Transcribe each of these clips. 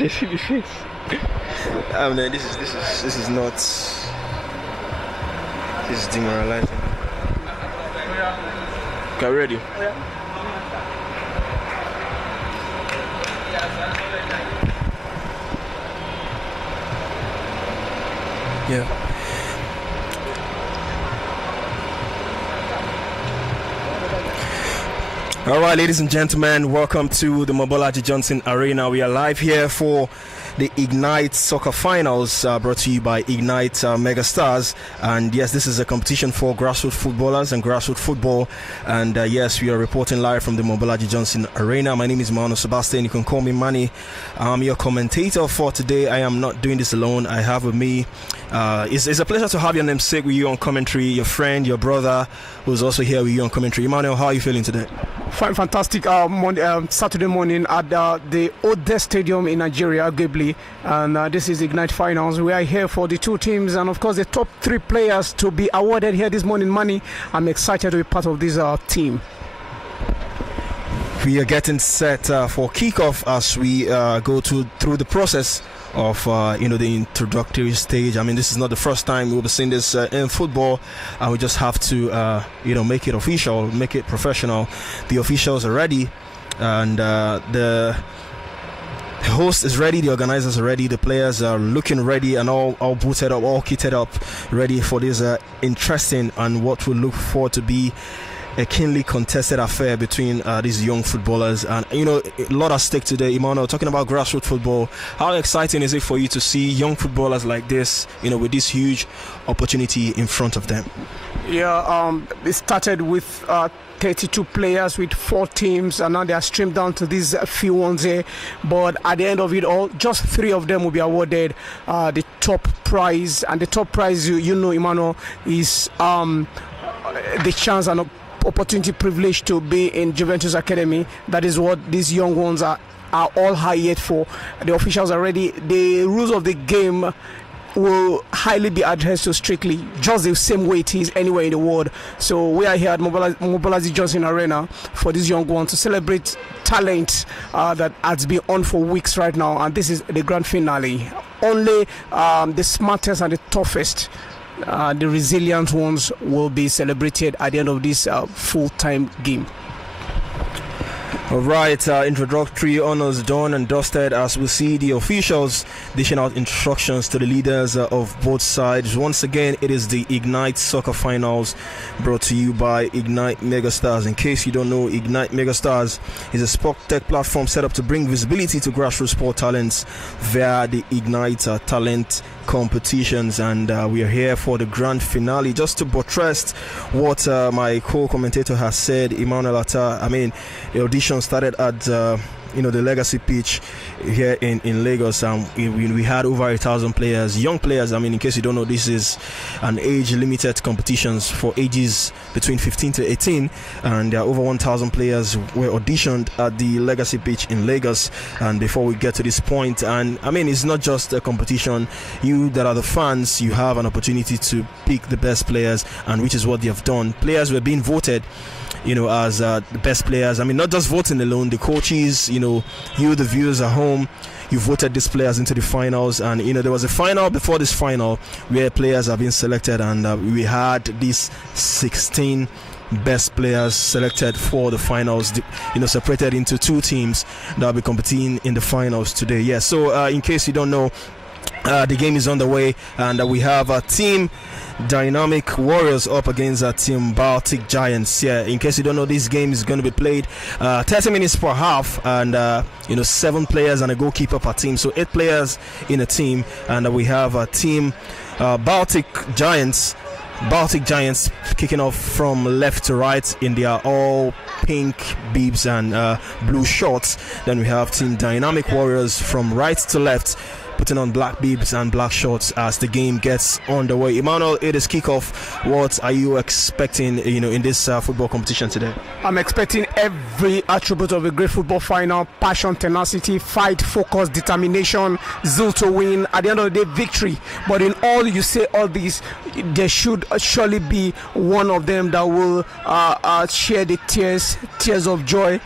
I see the face. This is not. This is demoralizing. Okay, ready? Yeah. All right, ladies and gentlemen, welcome to the Mobolaji Johnson Arena. We are live here for the Ignite Soccer Finals, brought to you by Ignite Megastars. And yes, this is a competition for grassroots footballers and grassroots football. And yes, we are reporting live from the Mobolaji Johnson Arena. My name is Mano Sebastian. You can call me Manny. I'm your commentator for today. I am not doing this alone. I have with me, it's a pleasure to have your namesake with you on commentary, your friend, your brother, who's also here with you on commentary. Emmanuel, how are you feeling today? Fantastic Saturday morning at the Ode Stadium in Nigeria, Ghibli, and this is Ignite Finals. We are here for the two teams and of course the top three players to be awarded here this morning. Money, I'm excited to be part of this team. We are getting set for kickoff as we go through the process of the introductory stage. I mean, this is not the first time we'll be seeing this in football, and we just have to make it official, make it professional. The officials are ready, and the host is ready, the organizers are ready, the players are looking ready and all booted up, all kitted up, ready for this interesting and what we look for to be a keenly contested affair between these young footballers. And a lot at stake today. Emmanuel, talking about grassroots football, how exciting is it for you to see young footballers like this, with this huge opportunity in front of them? Yeah, it started with 32 players with 4 teams, and now they are streamed down to these few ones here. But at the end of it all, just 3 of them will be awarded the top prize. And the top prize, Emmanuel, is the chance and opportunity, privilege to be in Juventus Academy. That is what these young ones are all hired for. The officials are ready. The rules of the game will highly be adhered to strictly, just the same way it is anywhere in the world. So we are here at Mobolaji Johnson Arena for these young ones to celebrate talent that has been on for weeks right now, and this is the grand finale. Only the smartest and the toughest, the resilient ones, will be celebrated at the end of this full-time game. All right, introductory honors done and dusted as we see the officials dishing out instructions to the leaders of both sides. Once again, it is the Ignite Soccer Finals brought to you by Ignite Megastars. In case you don't know, Ignite Megastars is a sport tech platform set up to bring visibility to grassroots sport talents via the Ignite Talent competitions, and we are here for the grand finale. Just to buttress what my co-commentator has said, Emmanuel Atta, I mean, the audition started at the legacy pitch here in Lagos, and we had over 1,000 players, young players. I mean, in case you don't know, this is an age-limited competitions for ages between 15 to 18, and over 1,000 players were auditioned at the legacy pitch in Lagos. And before we get to this point, and I mean, it's not just a competition. You that are the fans, you have an opportunity to pick the best players, and which is what they have done. Players were being voted as the best players. I mean, not just voting alone, the coaches, you the viewers at home, you voted these players into the finals. And there was a final before this final where players have been selected, and we had these 16 best players selected for the finals, separated into 2 teams that will be competing in the finals today. Yeah, so in case you don't know, the game is on the way, and we have a team Dynamic Warriors up against a team Baltic Giants. Yeah, in case you don't know, this game is going to be played 30 minutes per half, and 7 players and a goalkeeper per team, so 8 players in a team. And we have a team Baltic Giants kicking off from left to right in their all pink bibs and blue shorts. Then we have team Dynamic Warriors from right to left, putting on black bibs and black shorts as the game gets underway. Emmanuel, it is kickoff. What are you expecting, in this football competition today? I'm expecting every attribute of a great football final: passion, tenacity, fight, focus, determination, zeal to win. At the end of the day, victory. But in all you say all these, there should surely be one of them that will share the tears of joy,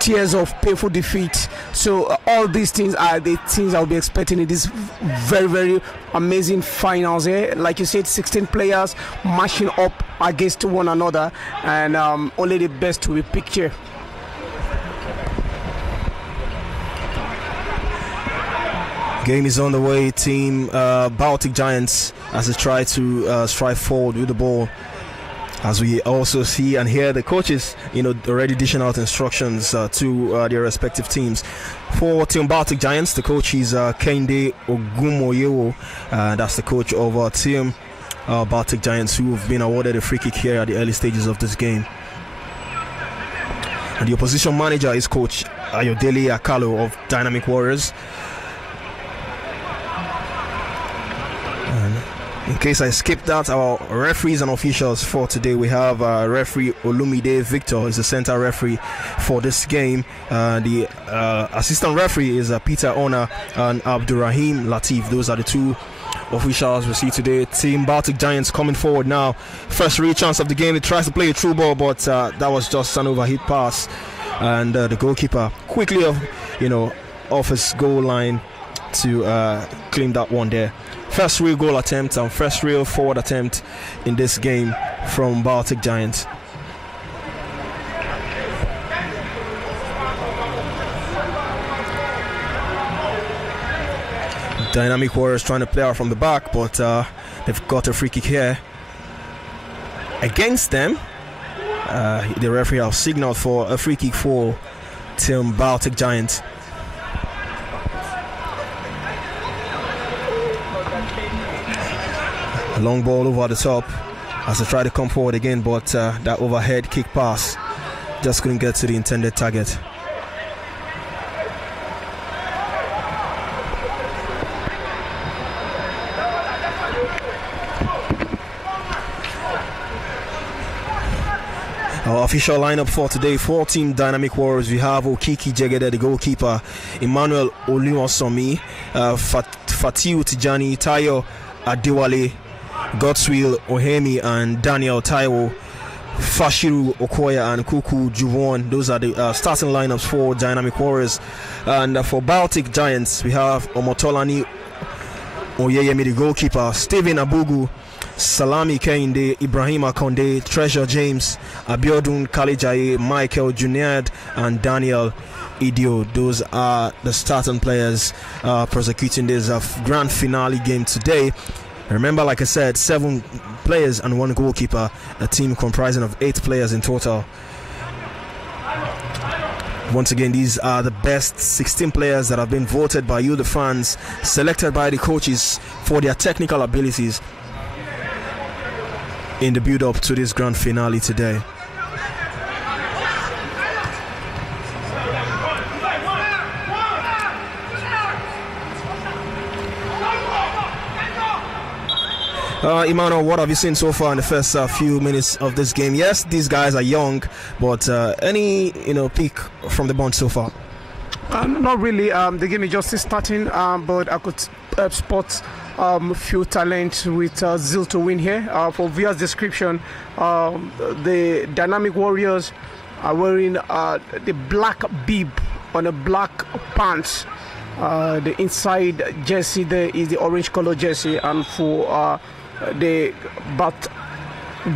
tears of painful defeat. So all these things are the things I'll be expecting in this very, very amazing finals here. Like you said, 16 players matching up against one another, and only the best will be picked here. Game is on the way. Team Baltic Giants as they try to strike forward with the ball. As we also see and hear the coaches, already dishing out instructions to their respective teams. For Team Baltic Giants, the coach is Kende Ogumoyewo. That's the coach of Team Baltic Giants, who have been awarded a free kick here at the early stages of this game. And the opposition manager is Coach Ayodele Akalo of Dynamic Warriors. In case I skipped that, our referees and officials for today, we have referee Olumide Victor is the center referee for this game. The assistant referee is Peter Ona and Abdurrahim Latif. Those are the two officials we see today. Team Baltic Giants coming forward now. First real chance of the game. He tries to play a through ball, but that was just an overhit pass. And the goalkeeper quickly off his goal line to claim that one there. First real goal attempt and first real forward attempt in this game from Baltic Giants. Dynamic Warriors trying to play out from the back, but they've got a free kick here against them. The referee has signaled for a free kick for Team Baltic Giants. A long ball over the top as they try to come forward again, but that overhead kick pass just couldn't get to the intended target. Our official lineup for today: for Team Dynamic Warriors, we have Okiki Jegede, the goalkeeper, Emmanuel Oluwasomi, Fatiu Tijani, Tayo Adewale, Godswill Ohemi, and Daniel Taiwo, Fashiru Okoya, and Kuku Juwon. Those are the starting lineups for Dynamic Warriors. And for Baltic Giants, we have Omotolani Oyeyemi, the goalkeeper, Stephen Abugu, Salami Kehinde, Ibrahim Akonde, Treasure James, Abiodun Kalijaye, Michael Juniad, and Daniel Idio. Those are the starting players prosecuting this grand finale game today. Remember, like I said, 7 players and 1 goalkeeper, a team comprising of 8 players in total. Once again, these are the best 16 players that have been voted by you, the fans, selected by the coaches for their technical abilities in the build-up to this grand finale today. Emmanuel, what have you seen so far in the first few minutes of this game? Yes, these guys are young, but any peak from the bunch so far? Not really. The game is just starting, but I could spot few talent with zeal to win here. For viewers' description, the Dynamic Warriors are wearing the black bib on a black pants. The inside jersey there is the orange color jersey, and for the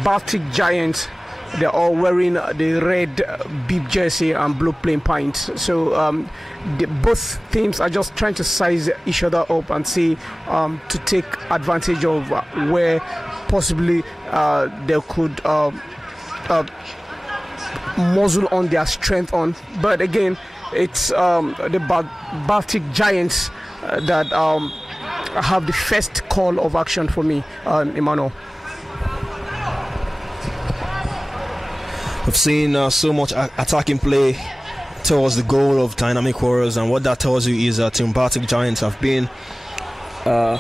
Baltic Giants, they're all wearing the red bib jersey and blue plain pants. So both teams are just trying to size each other up and see to take advantage of where possibly they could muzzle on their strength on. But again, it's the Baltic Giants that have the first call of action for me, Emmanuel. We've seen so much attacking play towards the goal of Dynamic Warriors, and what that tells you is that Team Baltic Giants have been the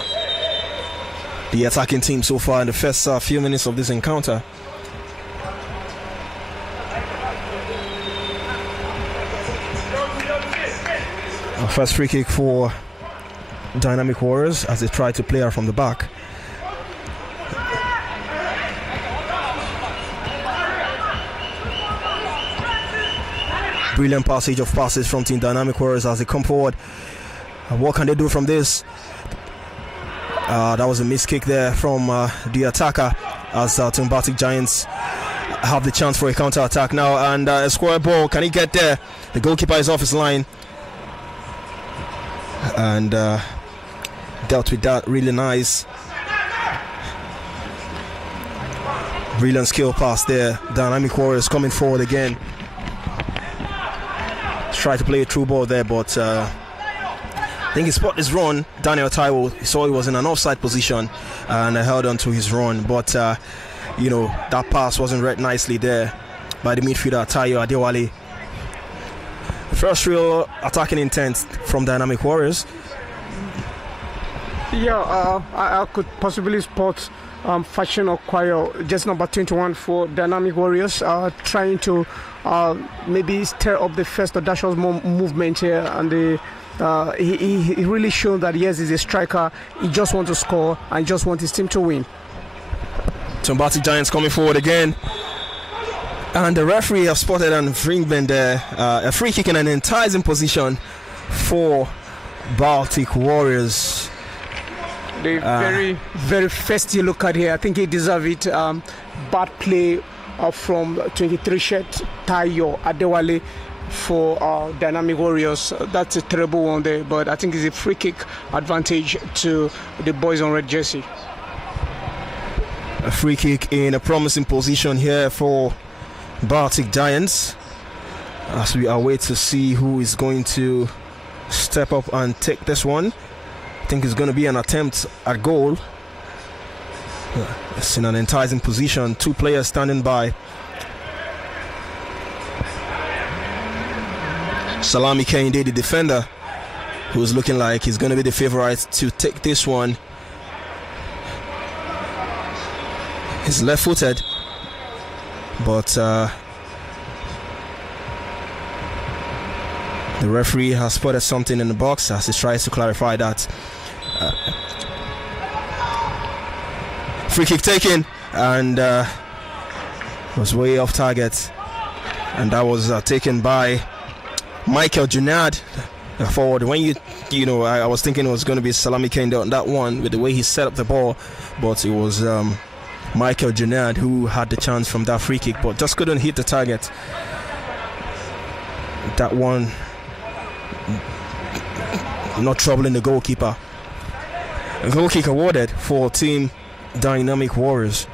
attacking team so far in the first few minutes of this encounter. First free kick for Dynamic Warriors as they try to play out from the back. Brilliant passage of passes from Team Dynamic Warriors as they come forward. What can they do from this? That was a missed kick there from the attacker as Team Baltic Giants have the chance for a counter attack now, and a square ball. Can he get there? The goalkeeper is off his line and dealt with that really nice. Brilliant skill pass there. Dynamic Warriors coming forward again. Try to play a through ball there, but I think he spotted his run. Daniel Taiwo saw he was in an offside position and held on to his run, but that pass wasn't read nicely there by the midfielder Tayo Adewale. First real attacking intent from Dynamic Warriors. Yeah, I could possibly spot Fashion Okwayo, just number 21 for Dynamic Warriors, trying to maybe stir up the first audacious movement here, and he really showed that yes, he's a striker. He just wants to score and just wants his team to win. Baltic Giants coming forward again, and the referee has spotted an infringement there. A free kick in an enticing position for Baltic Warriors. The very first you look at here, I think he deserved it. Bad play from 23 shirt Tayo Adewale for Dynamic Warriors. That's a terrible one there, but I think it's a free kick advantage to the boys on red jersey. A free kick in a promising position here for Baltic Giants, as we await to see who is going to step up and take this one. I think it's going to be an attempt at goal. It's in an enticing position. Two players standing by. Salami Kehinde, the defender, who's looking like he's going to be the favorite to take this one. He's left-footed, but the referee has spotted something in the box as he tries to clarify that. Free kick taken, and was way off target, and that was taken by Michael Junad forward. When I was thinking it was going to be Salami Kehinde on that one with the way he set up the ball, but it was Michael Junad who had the chance from that free kick, but just couldn't hit the target. That one not troubling the goalkeeper. A goal kick awarded for Team Dynamic Warriors.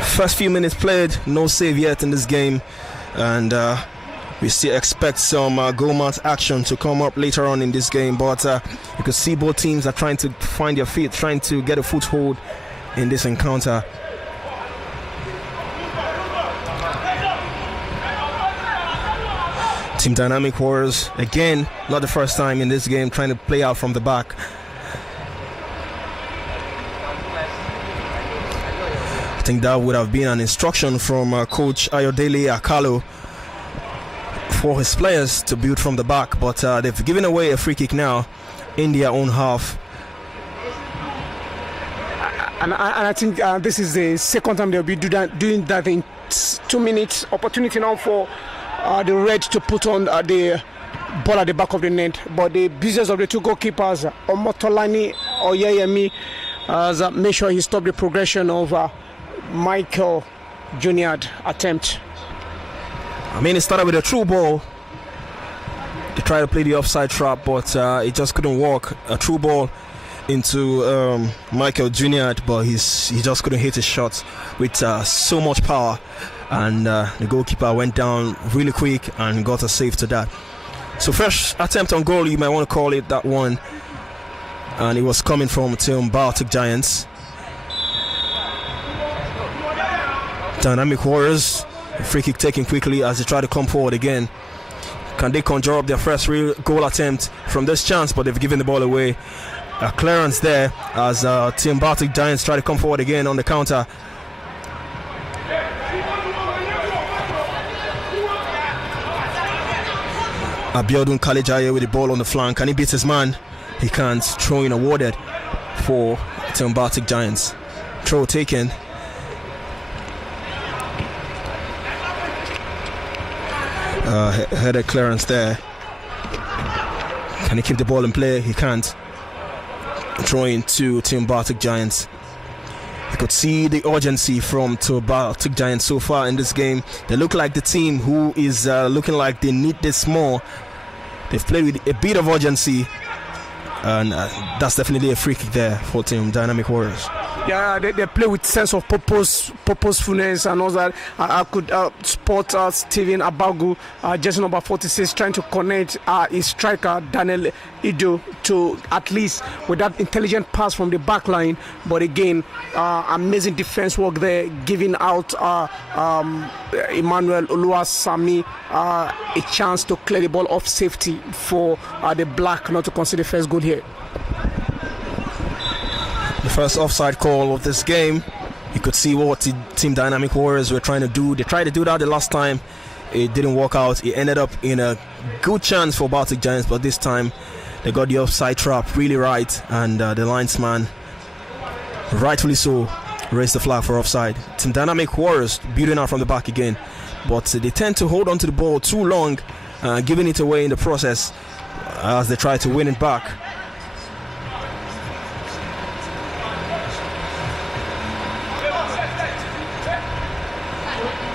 First few minutes played, no save yet in this game, and we still expect some goal mount action to come up later on in this game, but you can see both teams are trying to find their feet, trying to get a foothold in this encounter. Team Dynamic Warriors, again, not the first time in this game, trying to play out from the back. I think that would have been an instruction from Coach Ayodele Akalo for his players to build from the back, but they've given away a free kick now in their own half. And I think this is the second time they'll be doing that in 2 minutes. Opportunity now for the Red to put on the ball at the back of the net, but the business of the two goalkeepers, Omotolani Oyeyemi, has made sure he stopped the progression of Michael Juniad attempt. I mean, it started with a through ball. They tried to play the offside trap, but it just couldn't work. A through ball into Michael Juniad, but he just couldn't hit his shot with so much power, and the goalkeeper went down really quick and got a save to that. So first attempt on goal, you might want to call it that one, and it was coming from Team Baltic Giants. Dynamic Warriors, free kick taken quickly as they try to come forward again. Can they conjure up their first real goal attempt from this chance? But they've given the ball away. A clearance there as Team Baltic Giants try to come forward again on the counter. Abiodun Kalejaye with the ball on the flank. Can he beat his man? he can't. Throwing awarded for Team Baltic Giants. Throw taken. Headed clearance there. Can he keep the ball in play? He can't. Throwing to Team Baltic Giants. You could see the urgency from Team Baltic Giants so far in this game. They look like the team who is looking like they need this more. They've played with a bit of urgency, and that's definitely a free kick there for Team Dynamic Warriors. Yeah, they play with sense of purposefulness, and also I could spot Steven Abagu, jersey number 46, trying to connect his striker Daniel Ido to at least with that intelligent pass from the back line. But again, amazing defense work there, giving out Emmanuel Oluwasami a chance to clear the ball off safety for the Black not to concede the first goal here. The first offside call of this game. You could see what Team Dynamic Warriors were trying to do. They tried to do that the last time. It didn't work out. It ended up in a good chance for Baltic Giants, but this time they got the offside trap really right, and the linesman, rightfully so, raised the flag for offside. Team Dynamic Warriors building out from the back again, but they tend to hold on to the ball too long, giving it away in the process as they try to win it back.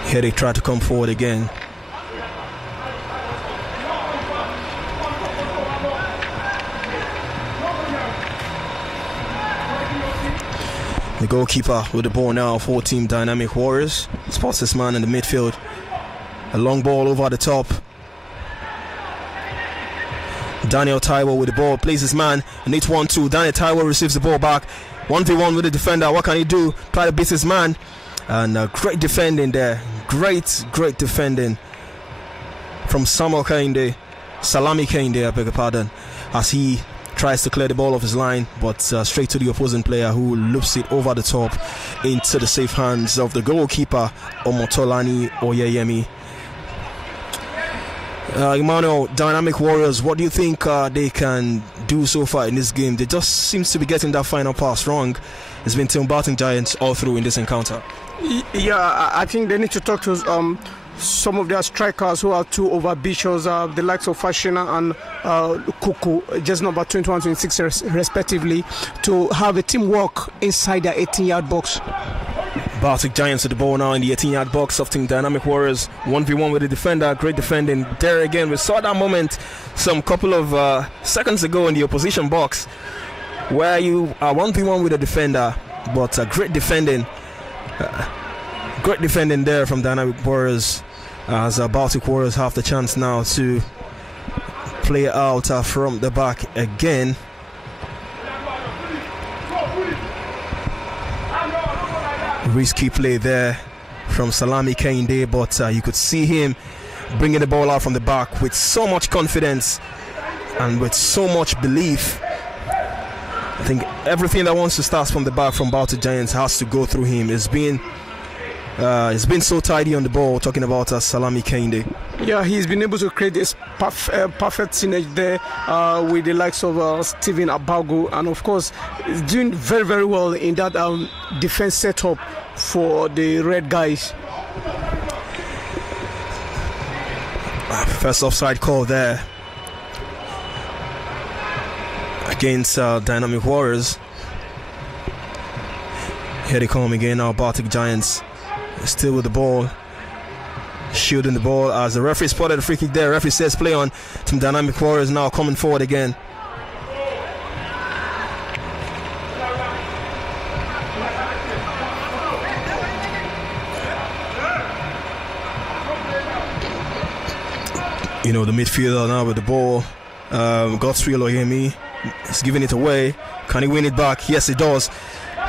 Here they try to come forward again. The goalkeeper with the ball now for Team Dynamic Warriors. Spots this man in the midfield. A long ball over the top. Daniel Taiwo with the ball, plays his man, and it's 1-2. Daniel Taiwo receives the ball back. 1v1 with the defender. What can he do? Try to beat his man. And great defending there. Great defending from Salami Kehinde, I beg your pardon, as he tries to clear the ball off his line, but straight to the opposing player, who loops it over the top into the safe hands of the goalkeeper, Omotolani Oyeyemi. Emmanuel, Dynamic Warriors, what do you think they can do so far in this game? They just seems to be getting that final pass wrong. It's been Team Baltic Giants all through in this encounter. Yeah, I think they need to talk to some of their strikers who are too overambitious, the likes of Fashina and Kuku, just number 21, 26 respectively, to have a teamwork inside their 18-yard box. Baltic Giants with the ball now in the 18-yard box of Team Dynamic Warriors. 1v1 with the defender, great defending there again. We saw that moment some couple of seconds ago in the opposition box, where you are 1v1 with a defender, but great defending. Great defending there from Dynamic Warriors, as Baltic Warriors have the chance now to play out from the back again. Risky play there from Salami Kehinde, but you could see him bringing the ball out from the back with so much confidence and with so much belief. I think everything that wants to start from the back from Baltic Giants has to go through him. It's been so tidy on the ball, talking about Salami Kehinde. Yeah, he's been able to create this perfect synergy there with the likes of Steven Abagu, and of course he's doing very, very well in that defense setup for the red guys. First offside call there against Dynamic Warriors. Here they come again now, Baltic Giants still with the ball, shielding the ball as the referee spotted a free kick there. Referee says play on. Team Dynamic Warriors now coming forward again. You know, the midfielder now with the ball, Godswill Oyemi is giving it away. Can he win it back? Yes, he does.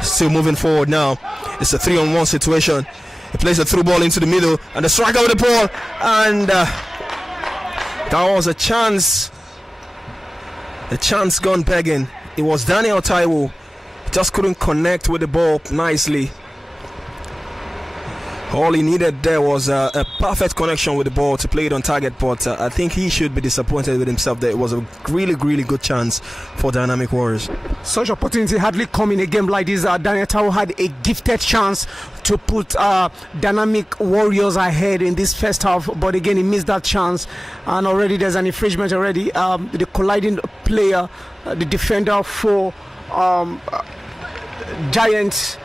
Still moving forward now. It's a 3-on-1 situation. He plays a through ball into the middle, and the striker with the ball, and that was a chance gone begging. It was Daniel Taiwo, just couldn't connect with the ball nicely. All he needed there was a perfect connection with the ball to play it on target, but I think he should be disappointed with himself that it was a really, really good chance for Dynamic Warriors. Such opportunity hardly come in a game like this. Daniel Tao had a gifted chance to put Dynamic Warriors ahead in this first half, but again he missed that chance, and already there's an infringement already. The colliding player, the defender for Giants,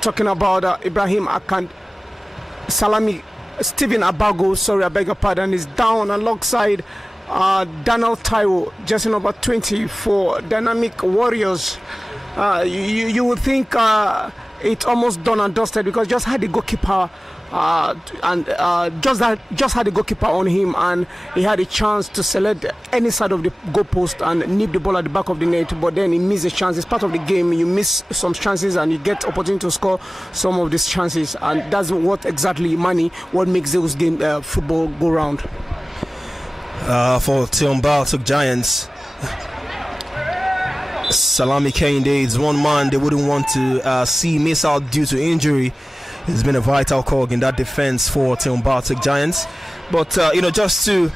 talking about Ibrahim Akan Salami, Stephen Abago, sorry, I beg your pardon, is down alongside Daniel Taiwo, jersey number 20 for Dynamic Warriors. You would think it's almost done and dusted, because just had the goalkeeper just had the goalkeeper on him, and he had a chance to select any side of the goalpost and nip the ball at the back of the net, but then he missed a chance. It's part of the game. You miss some chances and you get opportunity to score some of these chances, and that's what exactly what makes those game football go round. For Baltic Giants, Salami Kehinde is one man they wouldn't want to see miss out due to injury. He's been a vital cog in that defense for Baltic Giants. But just to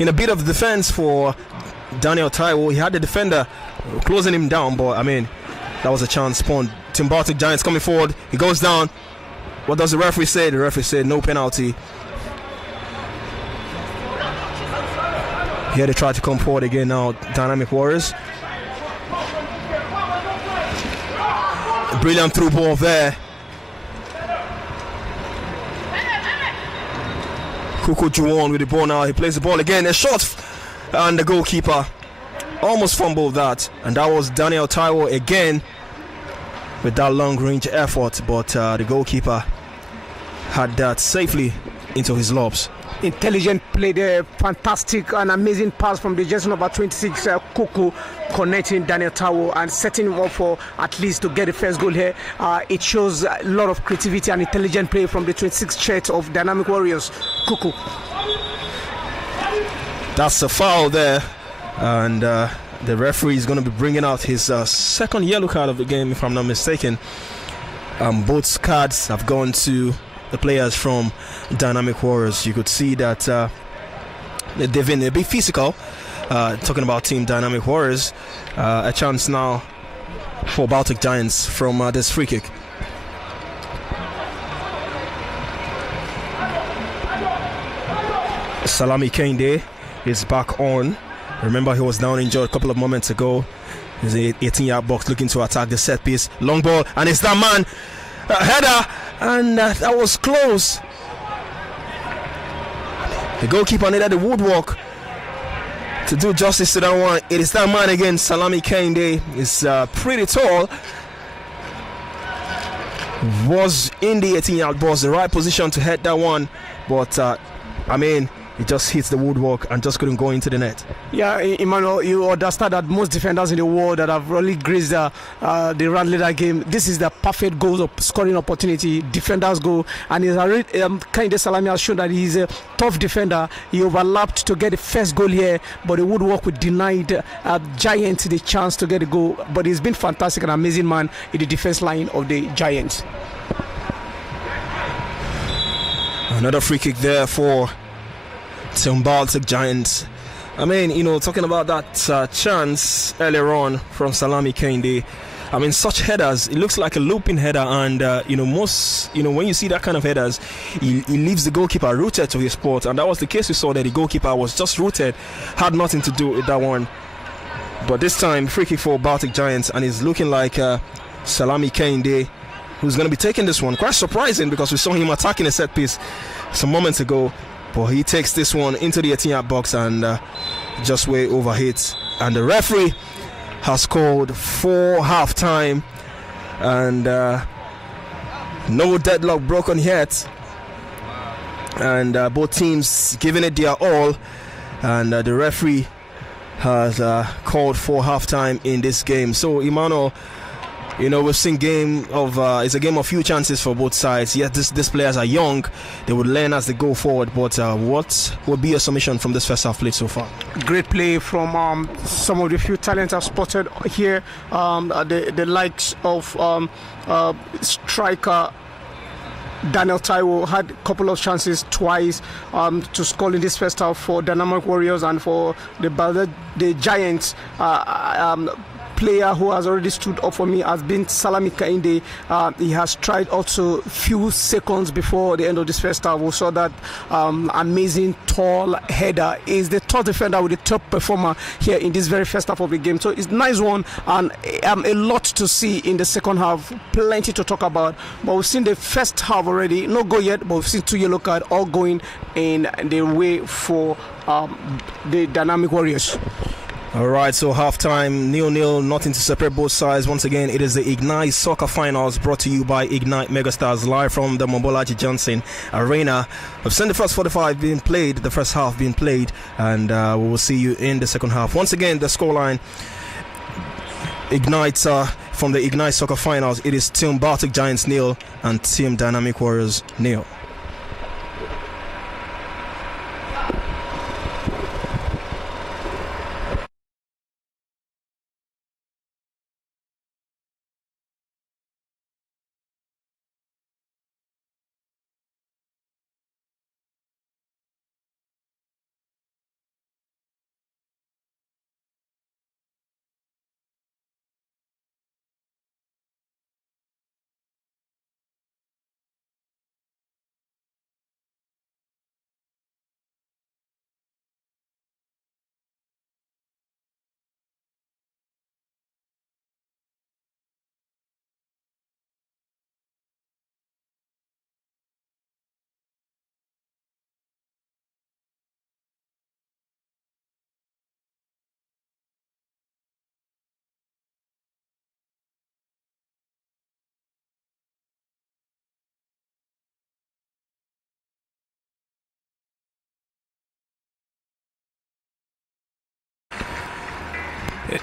in a bit of defense for Daniel Taiwo, he had the defender closing him down, but I mean that was a chance spawned. Baltic Giants coming forward, he goes down. What does the referee say? The referee said no penalty. Here they try to come forward again now, Dynamic Warriors. Brilliant through ball there. Kuku Juwon with the ball now. He plays the ball again. A shot, and the goalkeeper almost fumbled that. And that was Daniel Taiwo again with that long range effort. But the goalkeeper had that safely into his lobes. Intelligent play there, fantastic and amazing pass from the jersey number 26 Kuku, connecting Daniel Taiwo and setting him up for at least to get the first goal here. It shows a lot of creativity and intelligent play from the 26th shirt of Dynamic Warriors, Kuku. That's a foul there, and the referee is going to be bringing out his second yellow card of the game, if I'm not mistaken. Both cards have gone to the players from Dynamic Warriors. You could see that they've been a bit physical. Talking about Team Dynamic Warriors, a chance now for Baltic Giants from this free kick. Salami Kehinde is back on. Remember, he was down injured a couple of moments ago. He's in the 18-yard box looking to attack the set piece. Long ball, and it's that man. Header, and that was close. The goalkeeper needed the woodwork to do justice to that one. It is that man again. Salami Kehinde is pretty tall. Was in the 18-yard box, the right position to head that one, but I mean, it just hits the woodwork and just couldn't go into the net. Yeah, Emmanuel, you understand that most defenders in the world that have really graced the round leader game, this is the perfect goal of scoring opportunity. Defenders go, and Kehinde Salami has shown that he's a tough defender. He overlapped to get the first goal here, but the woodwork would denied Giants the chance to get a goal. But he's been fantastic and amazing man in the defense line of the Giants. Another free kick there for Baltic Giants. I mean, talking about that chance earlier on from Salami Kehinde, I mean, such headers, it looks like a looping header, and when you see that kind of headers, he leaves the goalkeeper rooted to his spot, and that was the case. We saw that the goalkeeper was just rooted, had nothing to do with that one. But this time, free kick for Baltic Giants, and it's looking like Salami Kehinde who's going to be taking this one. Quite surprising, because we saw him attacking a set piece some moments ago. But he takes this one into the 18-yard box and just way overhits. And the referee has called for half-time. And no deadlock broken yet. And both teams giving it their all. And the referee has called for half-time in this game. So, Emmanuel, we've seen it's a game of few chances for both sides. Yes, these players are young. They would learn as they go forward. But what would be a summation from this first half play so far? Great play from some of the few talents I've spotted here. The likes of striker Daniel Taiwo had a couple of chances twice to score in this first half for Dynamic Warriors, and for the Giants. Player who has already stood up for me has been Salami Kainde. He has tried also few seconds before the end of this first half. We saw that amazing tall header. Is the top defender with the top performer here in this very first half of the game. So it's a nice one, and a lot to see in the second half. Plenty to talk about. But we've seen the first half already. No goal yet, but we've seen 2 yellow cards all going in the way for the Dynamic Warriors. All right, so halftime, 0-0, nothing to separate both sides. Once again, it is the Ignite Soccer Finals brought to you by Ignite Megastars live from the Mobolaji Johnson Arena. We've seen the first 45 being played, the first half being played, and we will see you in the second half. Once again, the scoreline, Ignite from the Ignite Soccer Finals, it is Team Baltic Giants 0 and Team Dynamic Warriors 0.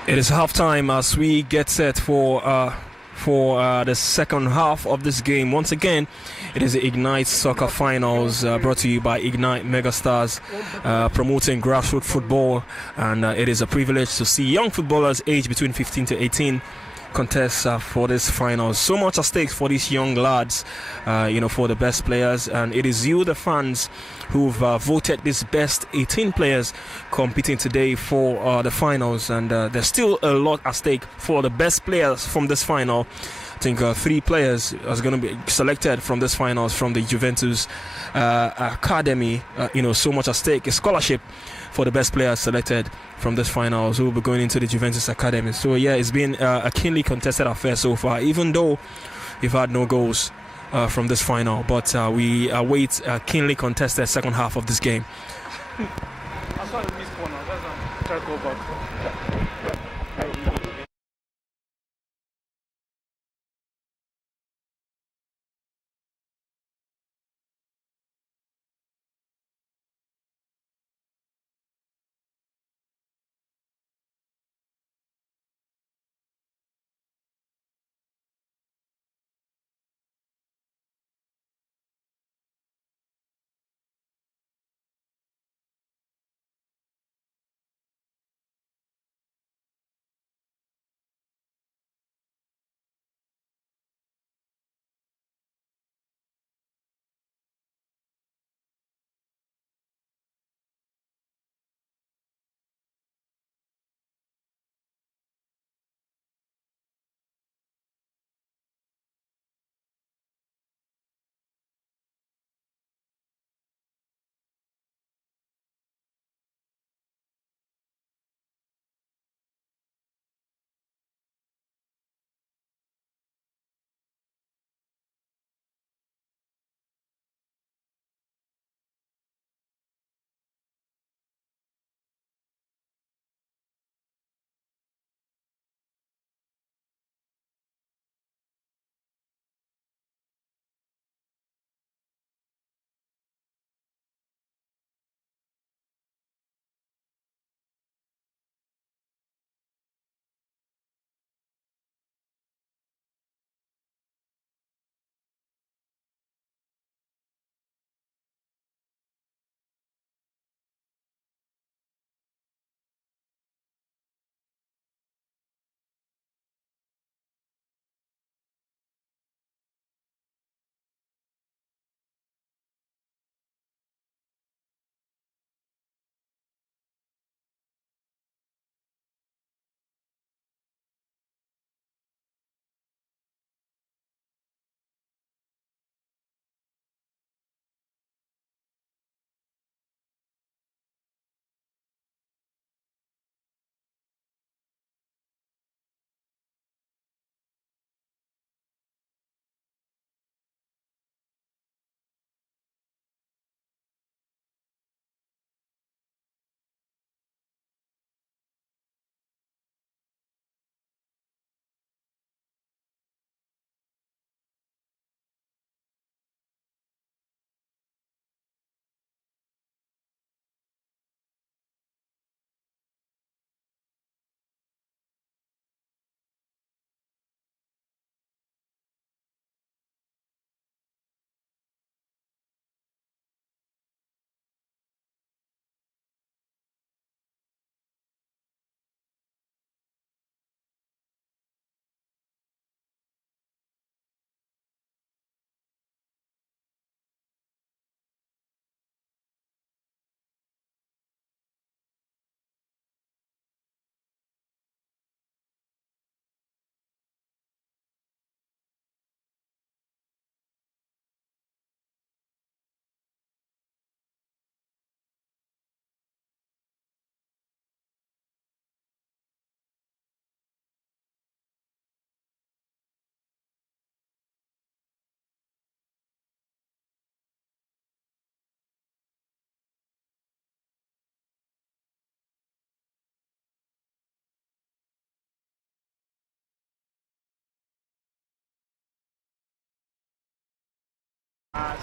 It is halftime as we get set for the second half of this game. Once again, it is the Ignite Soccer Finals brought to you by Ignite Megastars, promoting grassroots football, and it is a privilege to see young footballers aged between 15 to 18 contest for this final. So much at stake for these young lads, for the best players, and it is you, the fans, who've voted these best 18 players competing today for the finals, and there's still a lot at stake for the best players from this final. I think 3 players are going to be selected from this finals from the Juventus Academy. So much at stake. A scholarship for the best players selected from this finals who will be going into the Juventus Academy. So yeah, it's been a keenly contested affair so far, even though we've had no goals from this final. But we await a keenly contested second half of this game.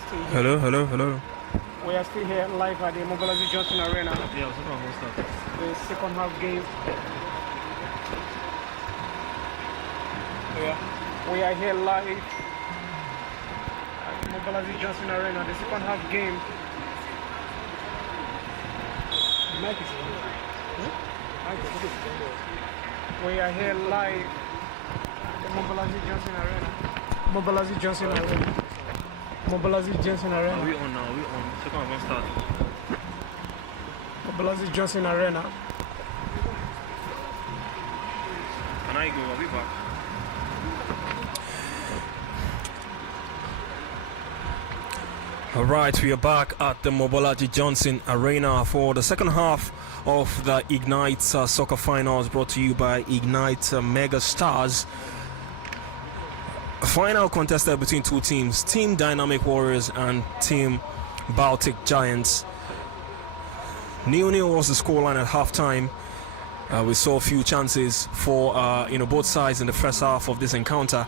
still here. Hello. We are still here live at the Mobilazi Johnson Arena. Yeah, what's up? The second half game. We are here live at the Mobilazi Johnson Arena. The second half game. We are here live at the Mobilazi Johnson Arena. Mobilazi Johnson Arena. Mobilazi Johnson Arena. We on now, we on. Second half, start. Mobilazi Johnson Arena. Can I go? I'll be back. All right, we are back at the Mobolaji Johnson Arena for the second half of the Ignite Soccer Finals, brought to you by Ignite Megastars. A final contested between two teams, Team Dynamic Warriors and Team Baltic Giants. 0-0 was the scoreline at halftime. We saw a few chances for both sides in the first half of this encounter,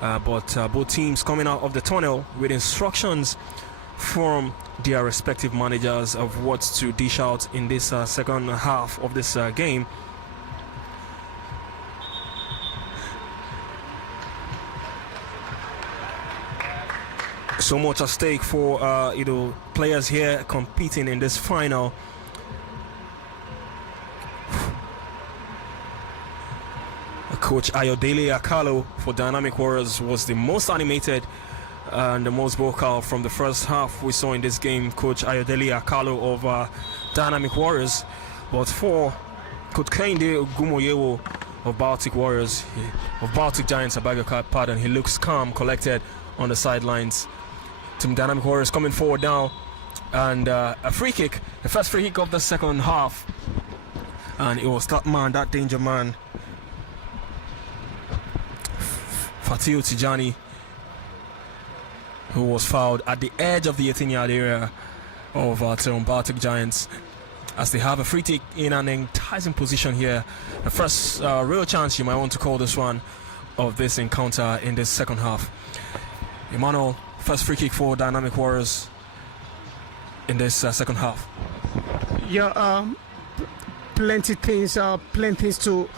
but both teams coming out of the tunnel with instructions from their respective managers of what to dish out in this second half of this game. So much at stake for players here competing in this final. Coach Ayodele Akalo for Dynamic Warriors was the most animated and the most vocal from the first half we saw in this game. Coach Ayodele Akalo of Dynamic Warriors, but for Coach Kehinde Gumoyewo of Baltic Warriors, of Baltic Giants, I beg your pardon, he looks calm, collected on the sidelines. Team Dynamic Warriors coming forward now, and a free kick, the first free kick of the second half, and it was that danger man, Fatiu Tijani, who was fouled at the edge of the 18-yard area of Team Baltic Giants, as they have a free kick in an enticing position here. The first real chance, you might want to call this one, of this encounter in this second half. Emmanuel, first free kick for Dynamic Warriors in this second half. Yeah, plenty things to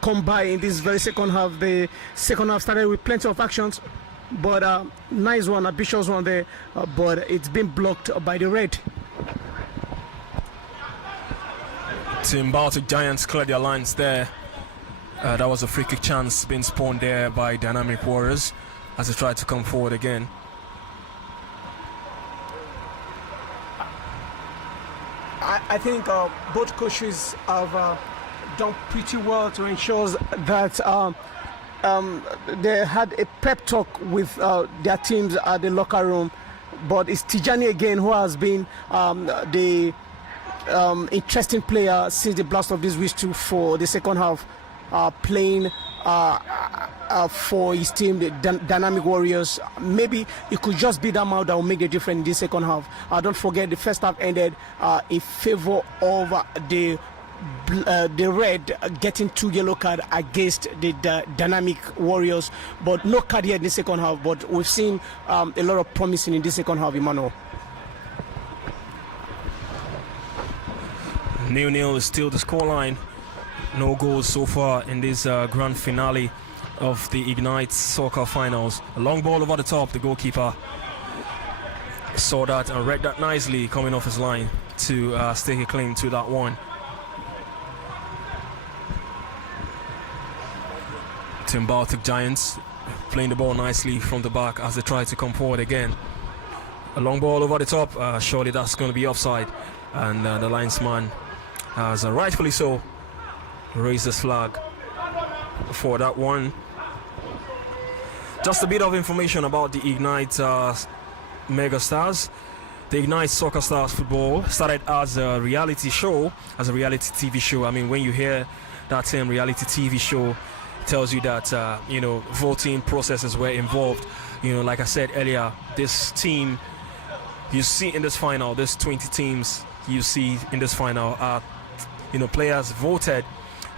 come by in this very second half. The second half started with plenty of actions, but nice one, ambitious one there, but it's been blocked by the red. Team Baltic Giants cleared their lines there. That was a free kick chance being spawned there by Dynamic Warriors as they tried to come forward again. I think both coaches have done pretty well to ensure that they had a pep talk with their teams at the locker room. But it's Tijani again who has been the interesting player since the blast of this whistle for the second half, playing for his team, the Dynamic Warriors. Maybe it could just be that mouth that will make the difference in this second half. Don't forget, the first half ended in favor of the red, getting 2 yellow card against the Dynamic Warriors, but no card here in the second half. But we've seen a lot of promising in this second half, Emmanuel. 0-0 is still the scoreline. No goals so far in this grand finale of the Ignite Soccer Finals. A long ball over the top. The goalkeeper saw that and read that nicely, coming off his line to stake a claim to that one. Team Baltic Giants playing the ball nicely from the back as they try to come forward again. A long ball over the top. Surely that's going to be offside, and the linesman has rightfully so raised his flag for that one. Just a bit of information about the Ignite Megastars. The Ignite Soccer Stars Football started as a reality show, as a reality TV show. I mean, when you hear that term reality TV show, it tells you that voting processes were involved. Like I said earlier, this team you see in this final, this 20 teams you see in this final are players voted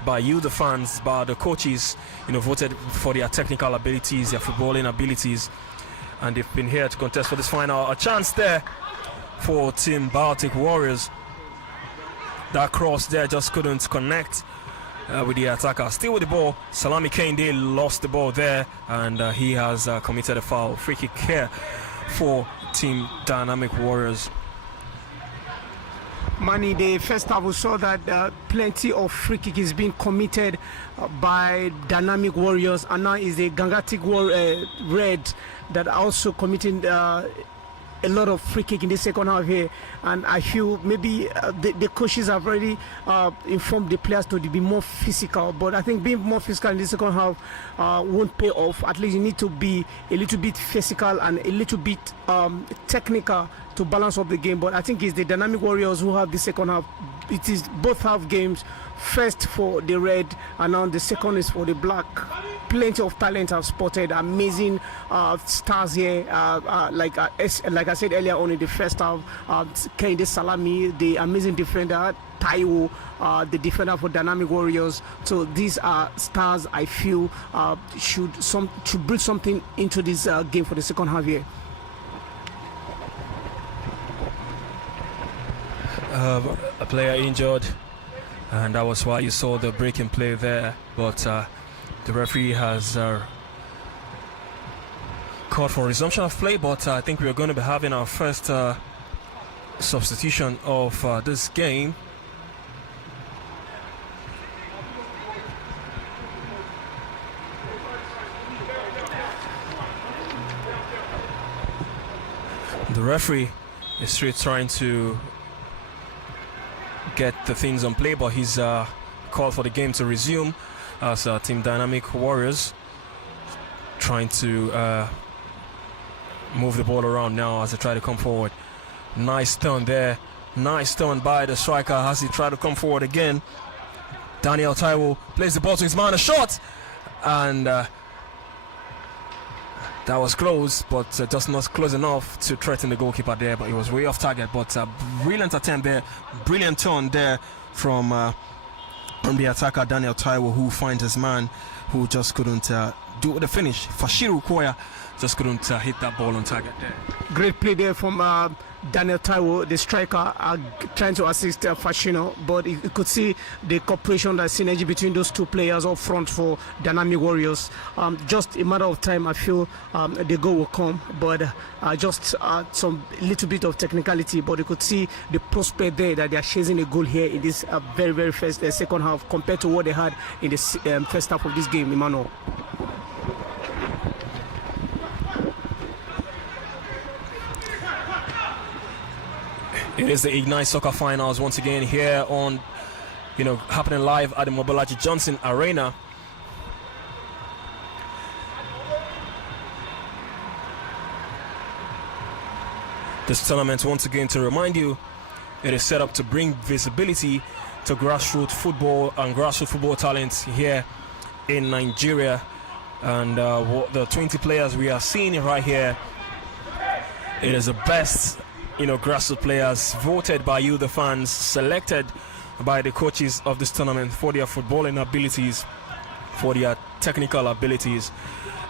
by you, the fans, by the coaches, voted for their technical abilities, their footballing abilities, and they've been here to contest for this final. A chance there for Team Baltic Warriors. That cross there just couldn't connect with the attacker. Still with the ball, Salami Kende lost the ball there, and he has committed a foul. Free kick here for Team Dynamic Warriors. Manny, the first half we saw that plenty of free kick is being committed by Dynamic Warriors, and now is the Gangatic Red that are also committing a lot of free kick in the second half here. And I feel maybe the coaches have already informed the players to be more physical, but I think being more physical in the second half won't pay off. At least you need to be a little bit physical and a little bit technical to balance up the game. But I think it's the Dynamic Warriors who have the second half. It is both half games, first for the red and now the second is for the black. Plenty of talent have spotted, amazing stars here, like I said earlier on in the first half, Kende Salami, the amazing defender, Taiwo, the defender for Dynamic Warriors. So these are stars I feel should bring something into this game for the second half here. A player injured, and that was why you saw the breaking play there, but the referee has called for resumption of play. But I think we're going to be having our first substitution of this game. The referee is straight trying to get the things on play, but he's called for the game to resume as Team Dynamic Warriors trying to move the ball around now as they try to come forward. Nice turn there, nice turn by the striker as he tried to come forward again. Daniel Taiwo plays the ball to his man, a shot, and that was close, but just not close enough to threaten the goalkeeper there, but it was way off target. But brilliant attempt there, brilliant turn there from the attacker Daniel Taiwo, who finds his man, who just couldn't do it with the finish. Fashiru Koya just couldn't hit that ball on target there. Great play there from Daniel Taiwo, the striker, trying to assist Fashino, but you could see the cooperation, the synergy between those two players up front for Dynamic Warriors. Just a matter of time, I feel the goal will come, but just some little bit of technicality, but you could see the prospect there that they are chasing a goal here in this very first second half compared to what they had in the first half of this game, Emmanuel. It is the Ignite Soccer Finals once again here on, happening live at the Mobolaji Johnson Arena. This tournament, once again, to remind you, it is set up to bring visibility to grassroots football and grassroots football talents here in Nigeria. And the 20 players we are seeing right here, it is the best grassroots players voted by you, the fans, selected by the coaches of this tournament for their footballing abilities, for their technical abilities.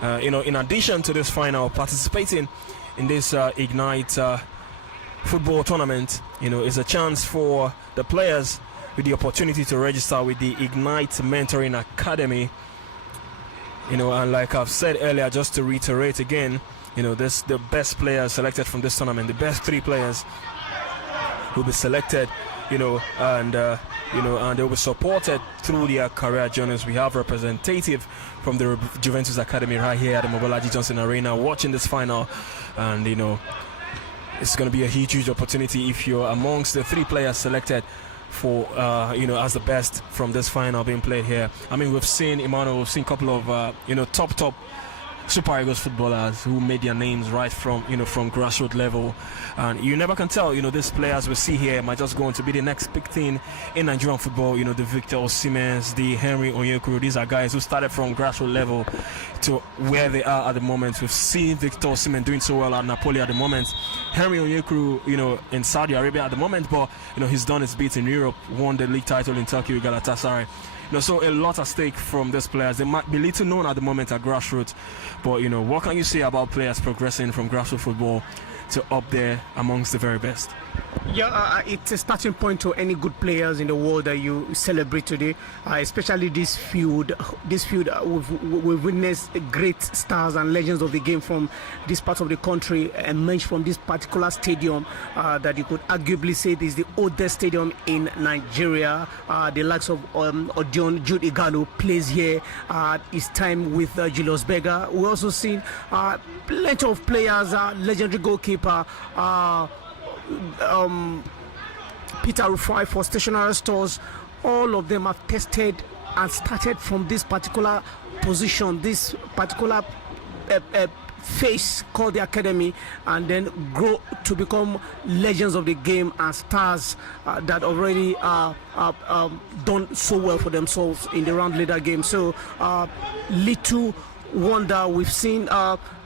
In addition to this final, participating in this Ignite football tournament, is a chance for the players with the opportunity to register with the Ignite Mentoring Academy. And like I've said earlier, just to reiterate again, the best players selected from this tournament, the best 3 players will be selected, and they'll be supported through their career journeys. We have representative from the Juventus Academy right here at the Mobolaji Johnson Arena watching this final, and it's going to be a huge opportunity if you're amongst the 3 players selected for as the best from this final being played here. I mean, we've seen a couple of top Super Eagles footballers who made their names right from grassroots level, and you never can tell. These players we see here might just go on to be the next big thing in Nigerian football. The Victor Osimhen, the Henry Onyekuru. These are guys who started from grassroots level to where they are at the moment. We've seen Victor Osimhen doing so well at Napoli at the moment. Henry Onyekuru, in Saudi Arabia at the moment, but he's done his bit in Europe, won the league title in Turkey with Galatasaray. so a lot at stake from these players. They might be little known at the moment at grassroots, but what can you say about players progressing from grassroots football to up there amongst the very best? Yeah, it's a starting point to any good players in the world that you celebrate today, especially this field. We've witnessed great stars and legends of the game from this part of the country emerge from this particular stadium that you could arguably say is the oldest stadium in Nigeria. The likes of Odion Jude Igalo plays here his time with Julius Berger. We also seen plenty of players, legendary goalkeeper Peter Rufai for stationary stores. All of them have tested and started from this particular position, this particular phase called the academy, and then grow to become legends of the game and stars that already done so well for themselves in the round leader game. So little wonder we've seen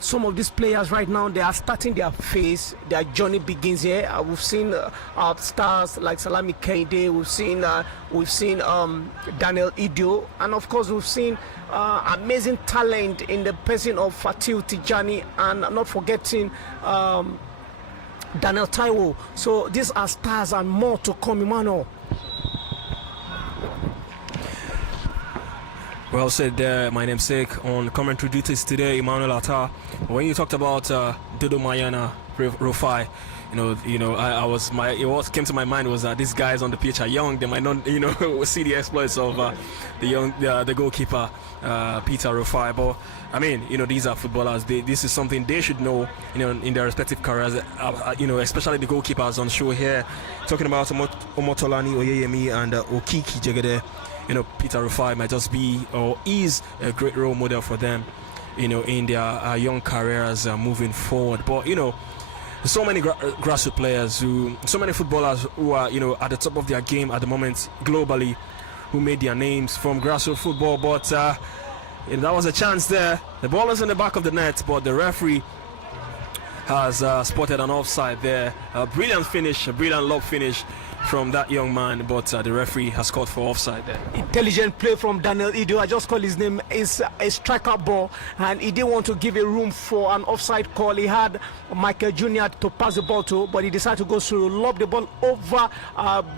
some of these players right now. They are starting their phase. Their journey begins here. We've seen stars like Salami Keide. We've seen Daniel Idio, and of course we've seen amazing talent in the person of Fatiu Tijani, and not forgetting Daniel Taiwo. So these are stars and more to come, Emmanuel. Well said there, my namesake. On commentary duties today, Emmanuel Atta. When you talked about Dodo Mayana Rufai, what came to my mind was that these guys on the pitch are young. They might not, see the exploits of the goalkeeper Peter Rufai. But I mean, these are footballers. This is something they should know, in their respective careers. Especially the goalkeepers on show here. Talking about Omotolani Oyeyemi and Okiki Jegede. Peter Rufai might just be or is a great role model for them, in their young careers moving forward. But, so many grassroots players so many footballers who are, at the top of their game at the moment globally, who made their names from grassroots football. But that was a chance there. The ball is in the back of the net, but the referee has spotted an offside there. A brilliant lob finish from that young man, but the referee has called for offside there. Intelligent play from Daniel Idio. I just call his name. Is a striker ball, and he didn't want to give a room for an offside call. He had Michael Jr. to pass the ball to, but he decided to go through, lob the ball over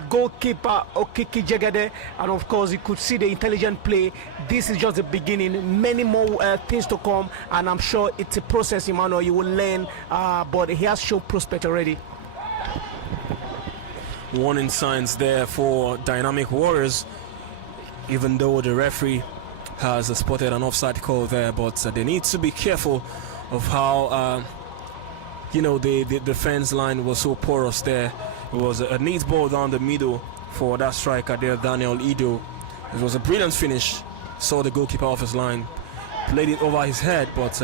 goalkeeper Okiki Jegede, and of course you could see the intelligent play. This is just the beginning. Many more things to come, and I'm sure it's a process, Emmanuel. You will learn, but he has shown prospect already. Warning signs there for Dynamic Warriors, even though the referee has spotted an offside call there, but they need to be careful of how the defense line was so porous there. It was a neat ball down the middle for that striker there, Daniel Ido. It was a brilliant finish. Saw the goalkeeper off his line, played it over his head, but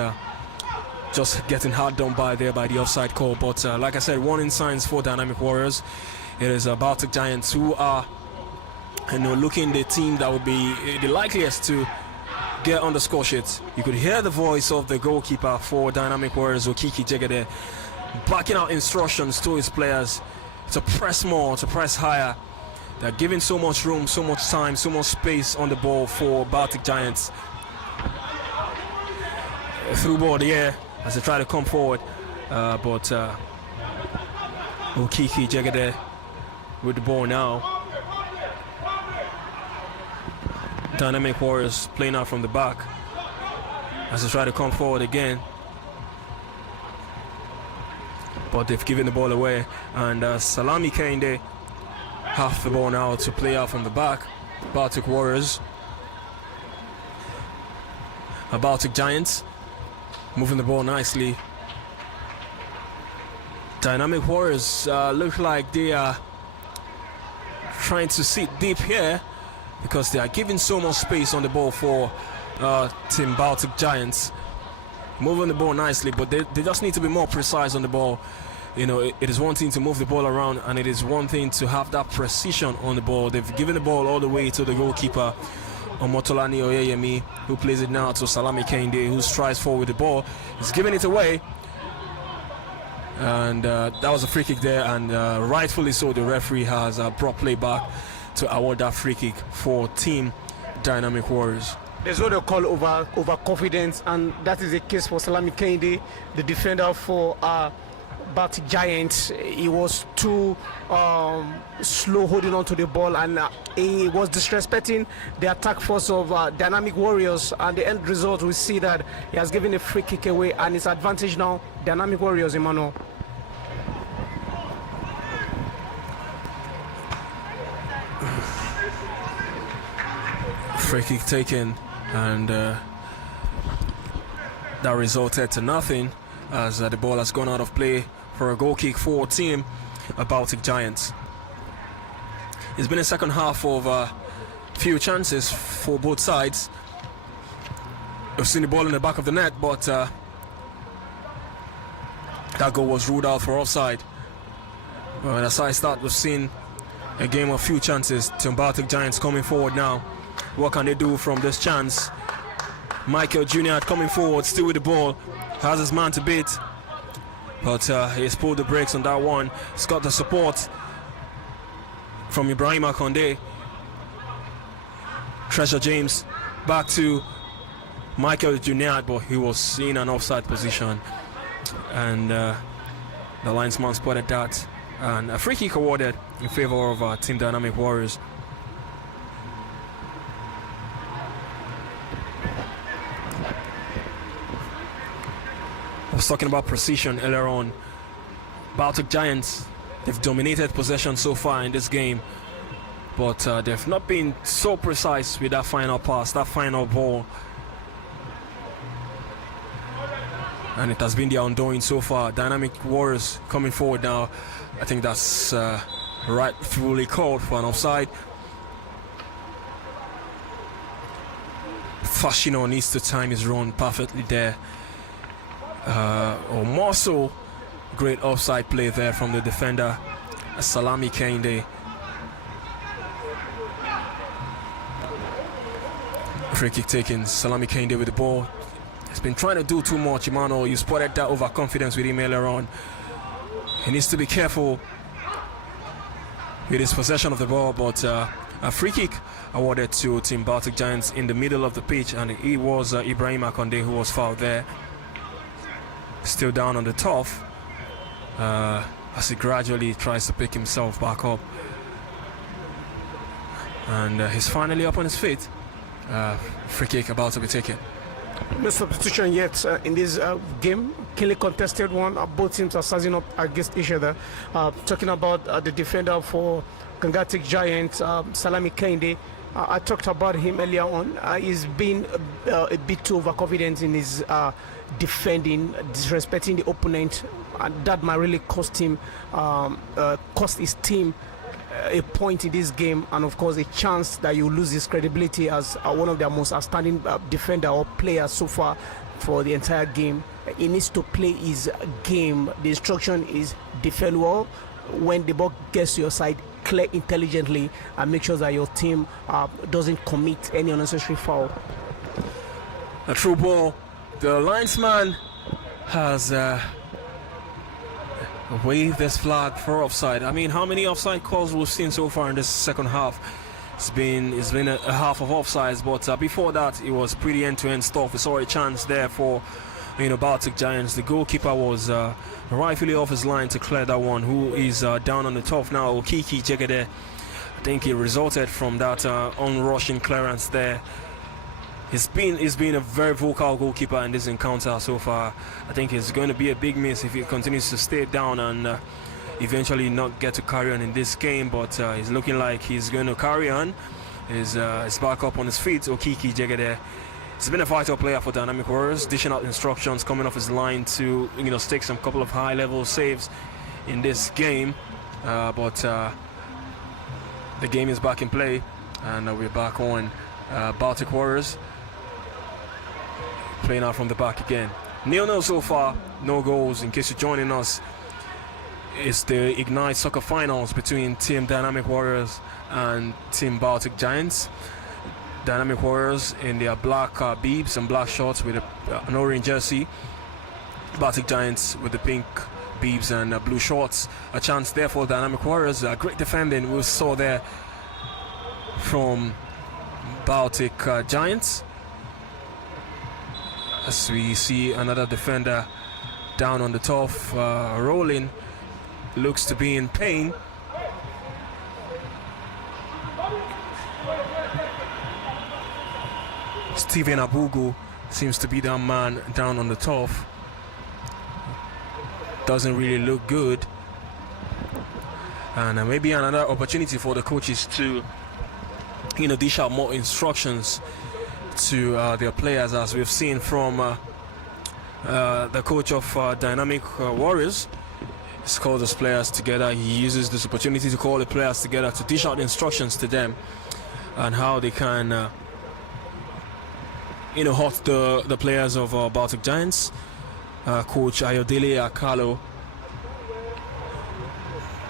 just getting hard done by there by the offside call. But like I said, warning signs for Dynamic Warriors. It is Baltic Giants who are, looking the team that would be the likeliest to get on the score sheet. You could hear the voice of the goalkeeper for Dynamic Warriors, Okiki Jegede, backing out instructions to his players to press more, to press higher. They're giving so much room, so much time, so much space on the ball for Baltic Giants. Through ball, yeah, as they try to come forward, but Okiki Jegede with the ball now. Dynamic Warriors playing out from the back as they try to come forward again, but they've given the ball away, and Salami Keinde have the ball now to play out from the back. Baltic Warriors, Baltic Giants moving the ball nicely. Dynamic Warriors look like they are trying to sit deep here because they are giving so much space on the ball for Team Baltic Giants. Moving the ball nicely, but they just need to be more precise on the ball. It is one thing to move the ball around, and it is one thing to have that precision on the ball. They've given the ball all the way to the goalkeeper, Omotolani Oyeyemi, who plays it now to Salami Keinde, who strides forward with the ball. He's giving it away. And that was a free kick there, and rightfully so, the referee has brought play back to award that free kick for Team Dynamic Warriors. There's what they call overconfidence, and that is the case for Salami Kende, the defender for Baltic Giants. He was too slow holding on to the ball, and he was disrespecting the attack force of Dynamic Warriors, and the end result we see that he has given a free kick away, and it's advantage now Dynamic Warriors. Emmanuel. Free kick taken, and that resulted to nothing as the ball has gone out of play for a goal kick for team Baltic Giants. It's been a second half of few chances for both sides. We've seen the ball in the back of the net, but that goal was ruled out for offside. Well, as I start, we've seen a game of few chances. Team Baltic Giants coming forward now. What can they do from this chance? Michael Jr. coming forward, still with the ball, has his man to beat, but he's pulled the brakes on that one. He's got the support from Ibrahima Konde. Treasure James back to Michael Jr., but he was in an offside position, and the linesman spotted that, and a free kick awarded in favor of Team Dynamic Warriors. I was talking about precision earlier on. Baltic Giants, they've dominated possession so far in this game, but they've not been so precise with that final pass, that final ball, and it has been their undoing so far. Dynamic Warriors coming forward now. I think that's rightfully called for an offside. Fashino needs to time his run perfectly there. Or more so, great offside play there from the defender, Salami Kende. Free kick taken, Salami Kende with the ball. He's been trying to do too much, Emmanuel. You spotted that overconfidence with him earlier on. He needs to be careful with his possession of the ball, but a free kick awarded to Team Baltic Giants in the middle of the pitch, and it was Ibrahima Konde who was fouled there. Still down on the turf as he gradually tries to pick himself back up, and he's finally up on his feet. Free kick about to be taken. No substitution yet in this game. Keenly contested one. Both teams are sizing up against each other. Talking about the defender for Gangatic Giants, Salami Kende. I talked about him earlier on. He's been a bit too overconfident in his defending, disrespecting the opponent, and that might really cost him, cost his team a point in this game, and of course a chance that you lose his credibility as one of their most outstanding defender or player so far for the entire game. He needs to play his game. The instruction is defend well. When the ball gets to your side, clear intelligently and make sure that your team doesn't commit any unnecessary foul. A true ball. The linesman has waved this flag for offside. I mean, how many offside calls we've seen so far in this second half? It's been a half of offsides, but before that it was pretty end-to-end stuff. We saw a chance there for Baltic Giants. The goalkeeper was rightfully off his line to clear that one, who is down on the top now. Okiki Jegede, I think it resulted from that unrushing clearance there. He's been a very vocal goalkeeper in this encounter so far. I think it's going to be a big miss if he continues to stay down and eventually not get to carry on in this game, but he's looking like he's going to carry on. He's back up on his feet. Okiki Jegede, he's been a vital player for Dynamic Warriors, dishing out instructions, coming off his line to stake some couple of high-level saves in this game, but the game is back in play, and we're back on. Baltic Warriors playing out from the back again. 0-0 so far, no goals. In case you're joining us, it's the Ignite Soccer Finals between Team Dynamic Warriors and Team Baltic Giants. Dynamic Warriors in their black beebs and black shorts with an orange jersey. Baltic Giants with the pink beebs and blue shorts. A chance there for Dynamic Warriors. Great defending we saw there from Baltic Giants. As we see another defender down on the turf, rolling, looks to be in pain. Stephen Abugu seems to be that man down on the turf. Doesn't really look good. And maybe another opportunity for the coaches to, dish out more instructions to their players, as we've seen from the coach of Dynamic Warriors. He's called his players together. He uses this opportunity to call the players together to dish out instructions to them and how they can, hurt the players of Baltic Giants. Coach Ayodele Akalo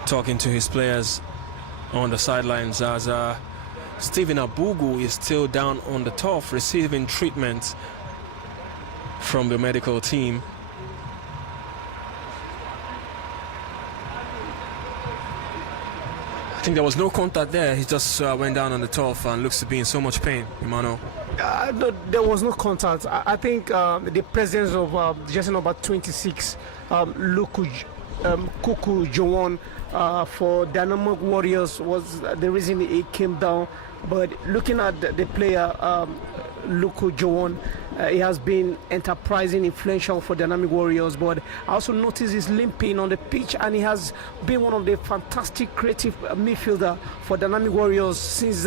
talking to his players on the sidelines as Stephen Abugu is still down on the turf receiving treatment from the medical team. I think there was no contact there. He just went down on the turf and looks to be in so much pain, Emmanuel. No, there was no contact. I think the presence of jersey number 26, Kuku Jowan, for Dynamic Warriors was the reason he came down. But looking at the player, Luku Jowan, he has been enterprising, influential for Dynamic Warriors. But I also noticed he's limping on the pitch, and he has been one of the fantastic creative midfielder for Dynamic Warriors since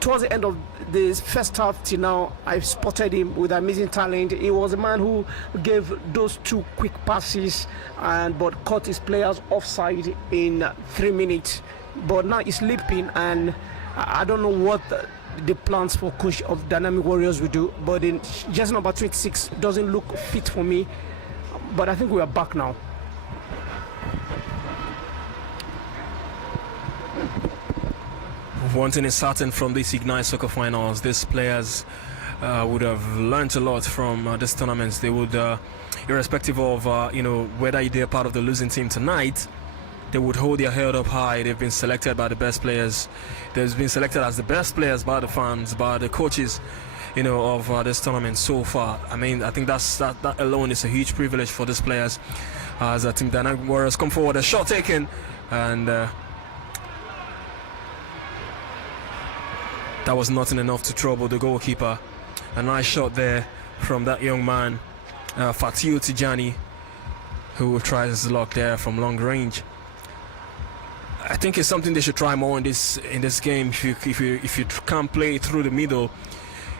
towards the end of the first half till now. I've spotted him with amazing talent. He was a man who gave those 2 quick passes but caught his players offside in 3 minutes. But now he's limping, and I don't know what the plans for coach of Dynamic Warriors will do. But in just number 26 doesn't look fit for me. But I think we are back now. One thing is certain from these Ignite Soccer finals, these players would have learned a lot from this tournament. They would, irrespective of whether they're part of the losing team tonight, they would hold their head up high. They've been selected by the best players. They've been selected as the best players by the fans, by the coaches, of this tournament so far. I mean, I think that alone is a huge privilege for these players. As Team Dynamic Warriors come forward, a shot taken, and that was nothing enough to trouble the goalkeeper. A nice shot there from that young man, Fatiu Tijani, who tries his luck there from long range. I think it's something they should try more in this game. If you can't play through the middle,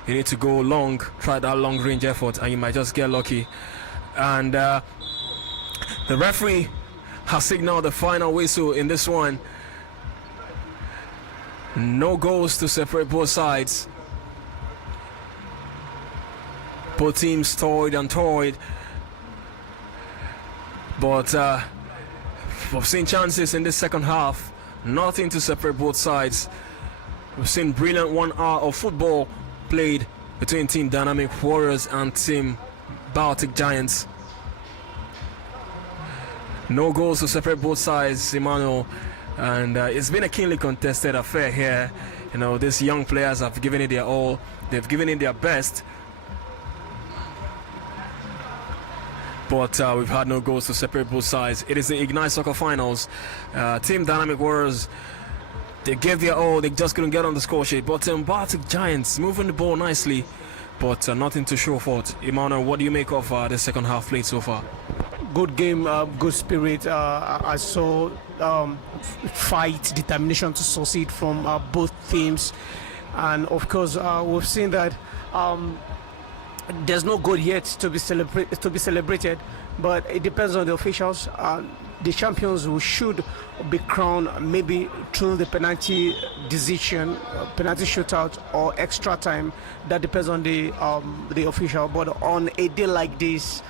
you need to go long, try that long range effort, and you might just get lucky. And the referee has signaled the final whistle in this one. No goals to separate both sides. Both teams toyed and toyed, but we've seen chances in this second half. Nothing to separate both sides. We've seen brilliant 1 hour of football played between Team Dynamic Warriors and Team Baltic Giants. No goals to separate both sides, Emmanuel. And it's been a keenly contested affair here. These young players have given it their all. They've given it their best. But we've had no goals to separate both sides. It is the Ignite Soccer Finals. Team Dynamic Warriors, they gave their all. They just couldn't get on the score sheet. But Baltic Giants moving the ball nicely, but nothing to show for it. Emmanuel, what do you make of the second half played so far? Good game, good spirit. I saw fight, determination to succeed from both teams, and of course we've seen that there's no goal yet to be celebrated, but it depends on the officials. The champions who should be crowned maybe through the penalty decision, penalty shootout, or extra time. That depends on the official. But on a day like this,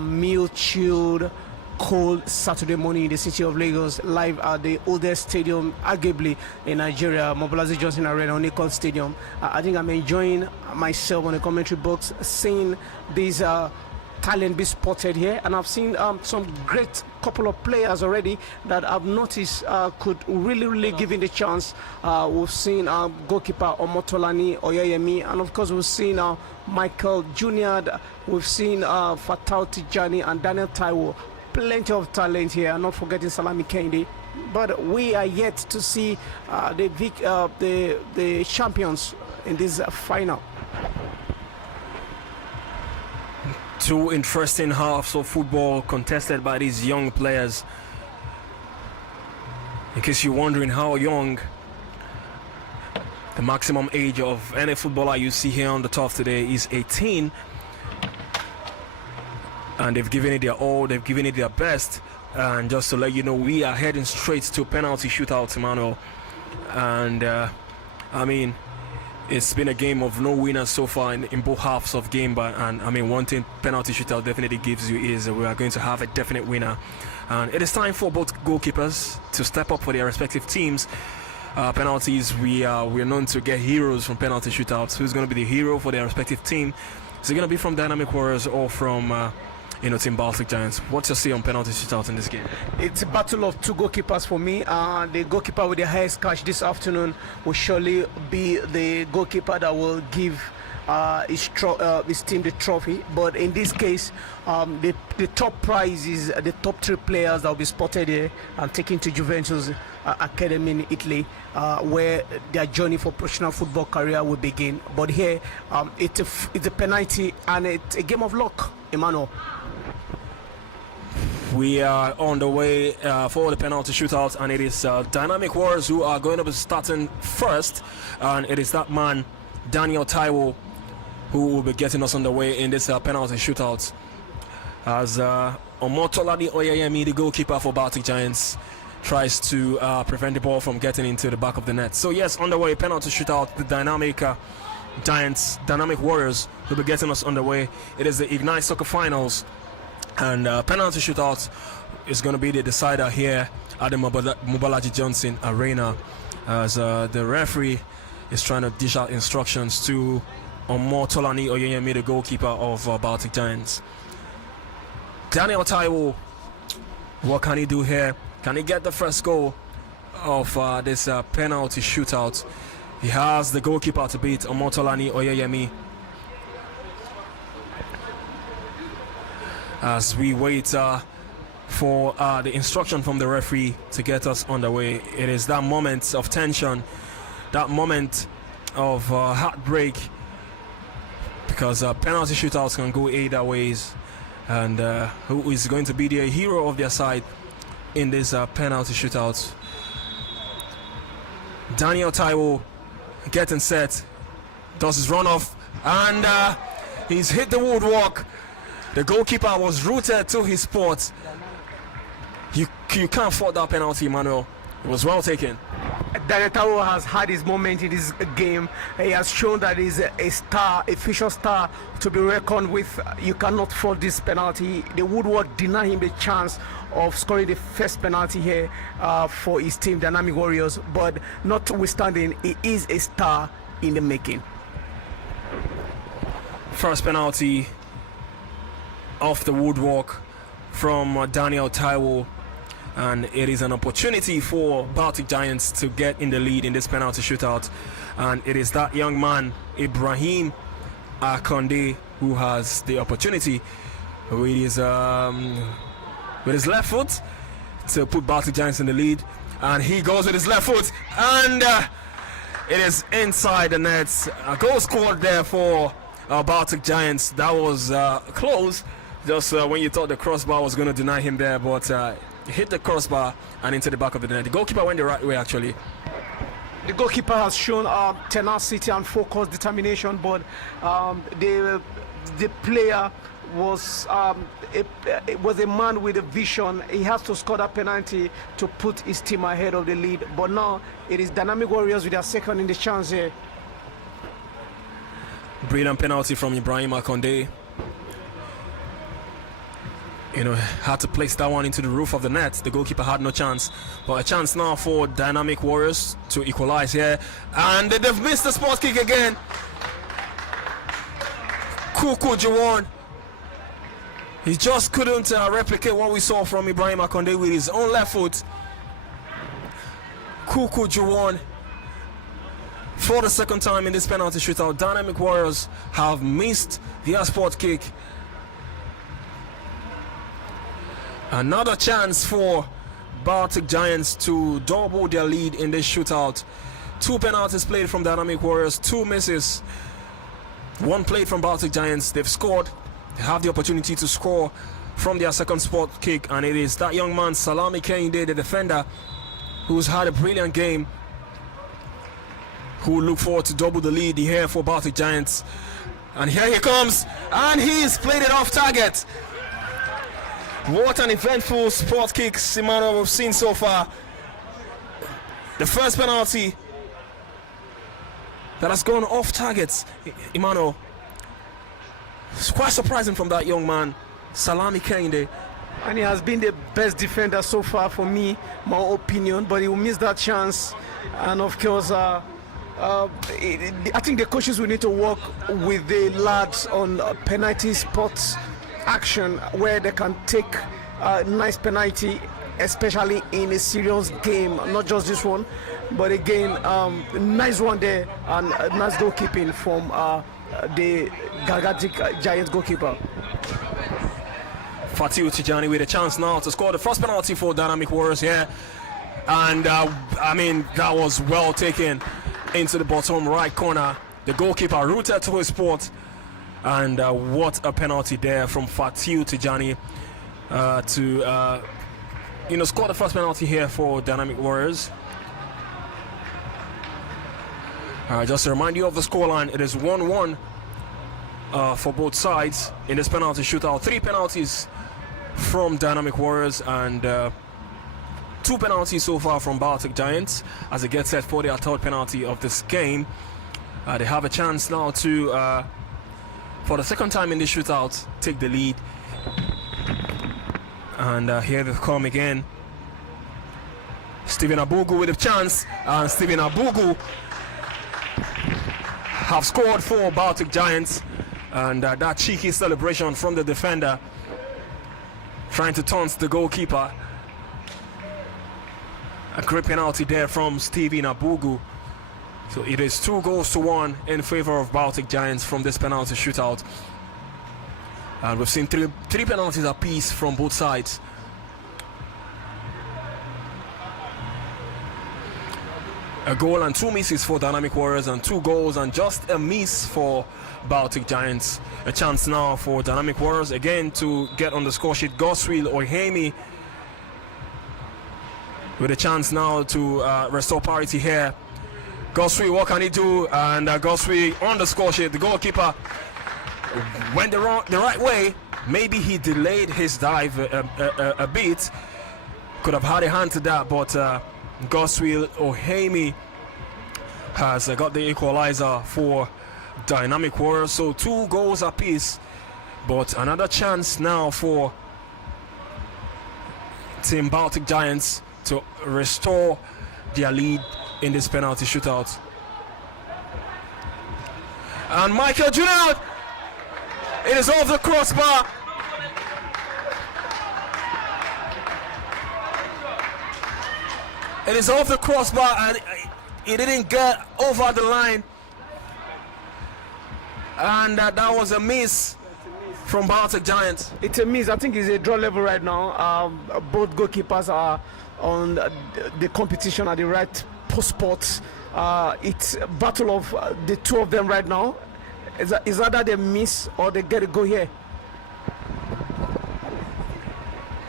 meal chilled, cold Saturday morning in the city of Lagos, live at the oldest stadium arguably in Nigeria, Mobolazi Johnson Arena, Onikon Stadium. I think I'm enjoying myself on the commentary box, seeing these talent be spotted here, and I've seen some great couple of players already that I've noticed could really give it a chance. We've seen goalkeeper Omotolani Oyeyemi, and of course we've seen Michael Junior, we've seen Fatal Tijani and Daniel Taiwo. Plenty of talent here, not forgetting Salami Kendi. But we are yet to see the champions in this final. Two interesting halves of football contested by these young players. In case you're wondering how young, the maximum age of any footballer you see here on the top today is 18. And they've given it their all, they've given it their best. And just to let you know, we are heading straight to penalty shootout, Emmanuel. And I mean, it's been a game of no winners so far in both halves of game. But and I mean, one thing penalty shootout definitely gives you is we are going to have a definite winner. And it is time for both goalkeepers to step up for their respective teams. Penalties, we're known to get heroes from penalty shootouts. Who's going to be the hero for their respective team? Is it going to be from Dynamic Warriors or from Team Baltic Giants? What's your say on penalty shootouts in this game? It's a battle of two goalkeepers for me. The goalkeeper with the highest cash this afternoon will surely be the goalkeeper that will give his team the trophy. But in this case, the top prize is the top three players that will be spotted here and taken to Juventus Academy in Italy, where their journey for professional football career will begin. But here, it's a penalty and it's a game of luck, Emmanuel. We are on the way for the penalty shootout, and it is Dynamic Warriors who are going to be starting first, and it is that man Daniel Taiwo who will be getting us on the way in this penalty shootout, as Omotolani Oyeyemi, the goalkeeper for Baltic Giants, tries to prevent the ball from getting into the back of the net. So yes, on the way, penalty shootout, the Dynamic Warriors will be getting us on the way. It is the Ignite Soccer Finals, and penalty shootout is going to be the decider here at the Mobalaji Johnson Arena, as the referee is trying to dish out instructions to Omotolani Oyeyemi, the goalkeeper of Baltic Giants. Daniel Taiwo, what can he do here? Can he get the first goal of this penalty shootout? He has the goalkeeper to beat, Omotolani Oyeyemi. As we wait for the instruction from the referee to get us on the way. It is that moment of tension, that moment of heartbreak, because penalty shootouts can go either ways. And who is going to be the hero of their side in this penalty shootout? Daniel Taiwo getting set, does his run off, and he's hit the woodwork. The goalkeeper was rooted to his spot. You can't fault that penalty, Emmanuel. It was well taken. Daniel Taiwo has had his moment in this game. He has shown that he's a star, a future star to be reckoned with. You cannot fault this penalty. The woodwork denied him the chance of scoring the first penalty here for his team, Dynamic Warriors. But notwithstanding, he is a star in the making. First penalty off the woodwork from Daniel Taiwo. And it is an opportunity for Baltic Giants to get in the lead in this penalty shootout. And it is that young man, Ibrahim Akonde, who has the opportunity with his left foot to put Baltic Giants in the lead. And he goes with his left foot, and it is inside the net. A goal scored there for Baltic Giants. That was close, just when you thought the crossbar was going to deny him there, but hit the crossbar and into the back of the net. The goalkeeper went the right way, actually. The goalkeeper has shown tenacity and focus, determination, but the player was a man with a vision. He has to score that penalty to put his team ahead of the lead. But now it is Dynamic Warriors with their second in the chance here. Brilliant penalty from Ibrahim Akonde. Had to place that one into the roof of the net. The goalkeeper had no chance, but a chance now for Dynamic Warriors to equalize here, and they've missed the spot kick again. Kuku Jawan He just couldn't replicate what we saw from Ibrahim Akonde with his own left foot. Kuku Juwon for the second time in this penalty shootout. Dynamic Warriors have missed their spot kick. Another chance for Baltic Giants to double their lead in this shootout. 2 penalties played from Dynamic Warriors, 2 misses. 1 played from Baltic Giants. They've scored. They have the opportunity to score from their second spot kick, and it is that young man Salami Kehinde, the defender, who's had a brilliant game, who look forward to double the lead here for Baltic Giants. And here he comes, and he's played it off target. What an eventful spot kick, Simano, we've seen so far. The first penalty that has gone off target, Imano. It's quite surprising from that young man, Salami Kehinde. And he has been the best defender so far for me, my opinion, but he will miss that chance. And of course, I think the coaches will need to work with the lads on penalty spots action where they can take a nice penalty, especially in a serious game, not just this one, but again, nice one there, and nice goalkeeping from the Galgatic Giants goalkeeper. Fatiu Tijani with a chance now to score the first penalty for Dynamic Warriors here. And I mean, that was well taken into the bottom right corner. The goalkeeper rooted to his spot. And what a penalty there from Fatiu Tijani to score the first penalty here for Dynamic Warriors. Just to remind you of the scoreline, it is 1-1 for both sides in this penalty shootout. 3 penalties from Dynamic Warriors and 2 penalties so far from Baltic Giants as they get set for their 3rd penalty of this game. They have a chance now to, for the 2nd time in this shootout, take the lead. And here they come again. Stephen Abugu with a chance, and Stephen Abugu have scored for Baltic Giants. And that cheeky celebration from the defender, trying to taunt the goalkeeper. A great penalty there from Stephen Abugu. So it is 2-1 in favor of Baltic Giants from this penalty shootout. And we've seen three penalties apiece from both sides. A goal and 2 misses for Dynamic Warriors, and 2 goals and just a miss for Baltic Giants. A chance now for Dynamic Warriors again to get on the score sheet. Goswil Ohemi with a chance now to restore parity here. Goswil, what can he do? And Goswil on the score sheet. The goalkeeper went the right way. Maybe he delayed his dive a bit. Could have had a hand to that, but Goswil Ohemi has got the equalizer for Dynamic Warriors. So 2 goals apiece, but another chance now for Team Baltic Giants to restore their lead in this penalty shootout. And Michael Junod, it is off the crossbar. It is off the crossbar, and it didn't get over the line. And that was a miss from Baltic Giants. It's a miss. I think it's a draw level right now. Both goalkeepers are on the competition at the right spots. It's a battle of the 2 of them right now. Is either they miss or they get a go here.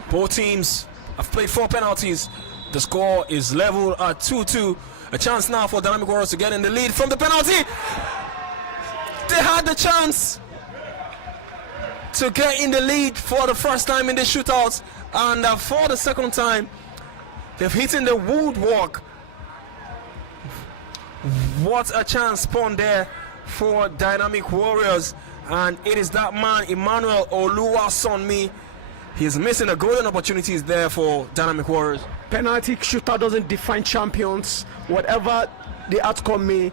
Both teams have played 4 penalties. The score is level at 2-2. A chance now for Dynamic Warriors to get in the lead from the penalty. They had the chance to get in the lead for the first time in the shootout, and for the second time they've hit in the woodwork. What a chance spawned there for Dynamic Warriors, and it is that man Emmanuel Oluwasonmi. He's missing a golden opportunities there for Dynamic Warriors. Penalty shootout doesn't define champions. Whatever the outcome may.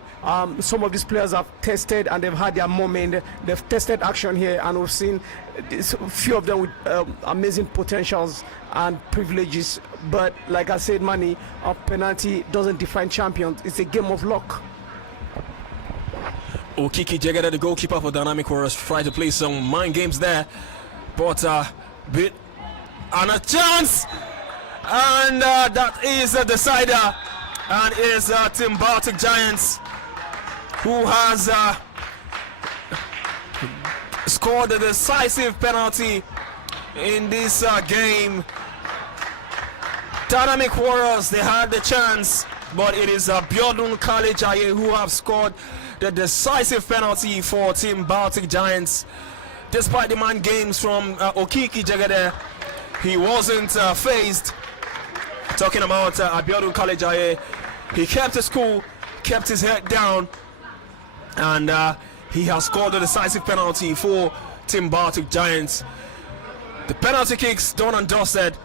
Some of these players have tested and they've had their moment. They've tested action here, and we've seen a few of them with amazing potentials and privileges. But like I said, Manny, a penalty doesn't define champions. It's a game of luck. Okiki Jegede, the goalkeeper for Dynamic Warriors, tried to play some mind games there, but bit and a chance, and that is the decider, and is Team Baltic Giants, who has scored the decisive penalty in this game. Dynamic Warriors, they had the chance, but it is Biodun Kalejaye who have scored the decisive penalty for Team Baltic Giants. Despite the man games from Okiki Jegede, he wasn't phased. Talking about Abiodun Kalejaye, he kept his cool, kept his head down, and he has scored the decisive penalty for Team Baltic Giants. The penalty kicks done and dusted,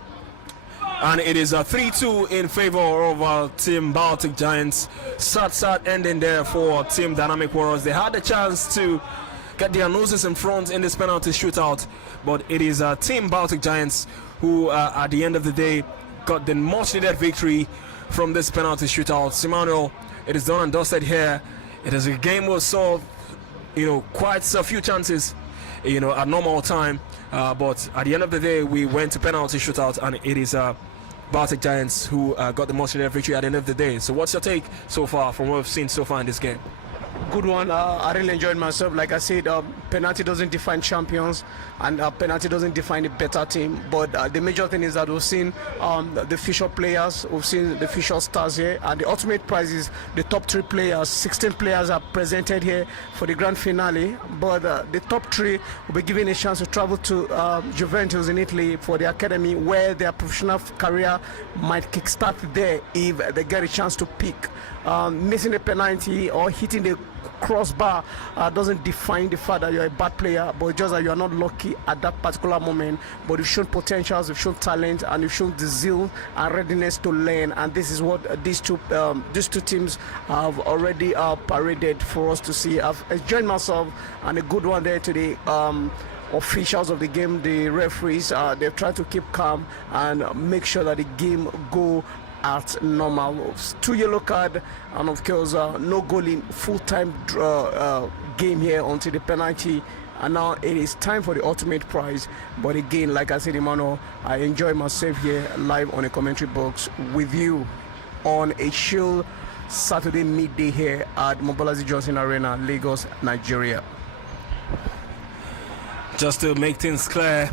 and it is a 3-2 in favor of Team Baltic Giants. Sad ending there for Team Dynamic Warriors. They had the chance to get their noses in front in this penalty shootout, but it is Team Baltic Giants who at the end of the day got the much needed victory from this penalty shootout. Simano, it is done and dusted here. It is a game we saw, quite a few chances, at normal time, but at the end of the day we went to penalty shootout, and it is Baltic Giants who got the most needed victory at the end of the day. So what's your take so far from what we've seen so far in this game? Good one. I really enjoyed myself. Like I said, penalty doesn't define champions, and penalty doesn't define a better team. But the major thing is that we've seen the future players, we've seen the future stars here, and the ultimate prize is the top 3 players. 16 players are presented here for the grand finale, but the top 3 will be given a chance to travel to Juventus in Italy for the academy, where their professional career might kickstart there if they get a chance to pick. Missing a penalty or hitting the crossbar doesn't define the fact that you're a bad player, but just that you are not lucky at that particular moment. But you've shown potentials, you've shown talent, and you've shown the zeal and readiness to learn. And this is what these two teams have already paraded for us to see. I've enjoyed myself, and a good one there today. Officials of the game, the referees, they've tried to keep calm and make sure that the game go at normal. 2 yellow card, and of course no goal in full-time game here until the penalty. And now it is time for the ultimate prize. But again, like I said, Emmanuel, I enjoy myself here live on a commentary box with you on a chill Saturday midday here at Mobolazi Johnson Arena, Lagos, Nigeria. Just to make things clear,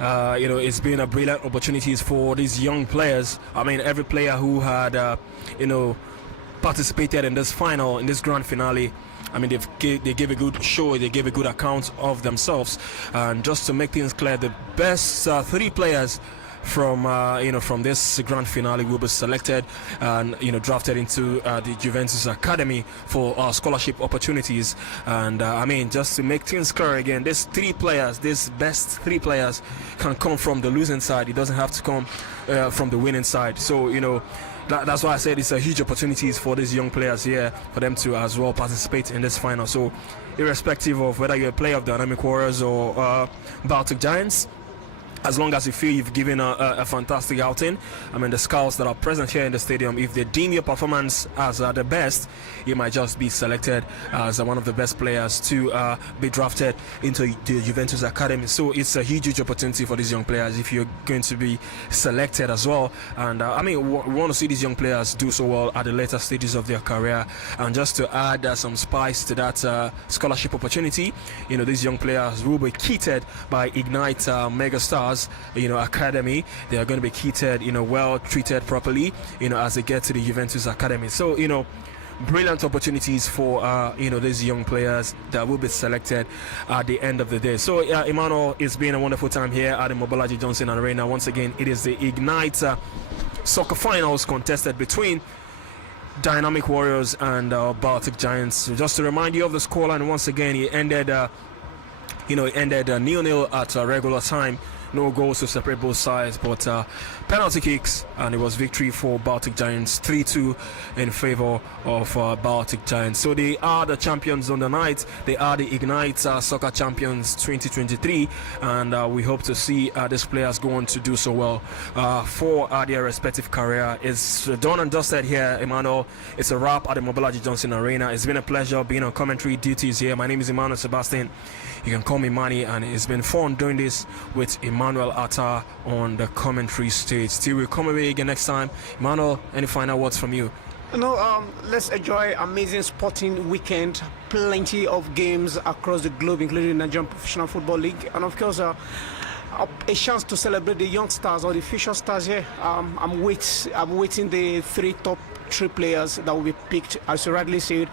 it's been a brilliant opportunities for these young players. I mean, every player who had, participated in this final, in this grand finale, I mean, they gave a good show, they gave a good account of themselves. And just to make things clear, the best 3 players from from this grand finale will be selected and drafted into the Juventus Academy for scholarship opportunities. And I mean, just to make things clear again, these best 3 players can come from the losing side. It doesn't have to come from the winning side. So that's why I said it's a huge opportunities for these young players here, for them to as well participate in this final. So irrespective of whether you're a player of Dynamic Warriors or Baltic Giants, as long as you feel you've given a fantastic outing, I mean, the scouts that are present here in the stadium, if they deem your performance as the best, you might just be selected as one of the best players to be drafted into the Juventus Academy. So it's a huge opportunity for these young players if you're going to be selected as well. And I mean, we want to see these young players do so well at the later stages of their career. And just to add some spice to that scholarship opportunity, these young players will be kitted by Ignite Megastar Academy. They are going to be kitted, well treated properly, as they get to the Juventus Academy. So, brilliant opportunities for these young players that will be selected at the end of the day. So, Emmanuel, it's been a wonderful time here at the Mobolaji Johnson Arena. Once again, it is the Ignite soccer finals contested between Dynamic Warriors and Baltic Giants. So just to remind you of the scoreline once again, it ended 0-0 at regular time. no goals to separate both sides, but penalty kicks, and it was victory for Baltic Giants, 3-2 in favor of Baltic Giants. So they are the champions on the night. They are the Ignite Soccer Champions 2023, and we hope to see these players go on to do so well for their respective career. It's done and dusted here, Emmanuel. It's a wrap at the Mobolaji Johnson Arena. It's been a pleasure being on commentary duties here. My name is Emmanuel Sebastian. You can call me Manny, and it's been fun doing this with Emmanuel Atta on the commentary stage. Till we come away again next time. Emmanuel, any final words from you? No, let's enjoy amazing sporting weekend. Plenty of games across the globe, including the Nigerian Professional Football League, and of course, a chance to celebrate the young stars or the future stars here. I'm waiting the top three players that will be picked. As you rightly said,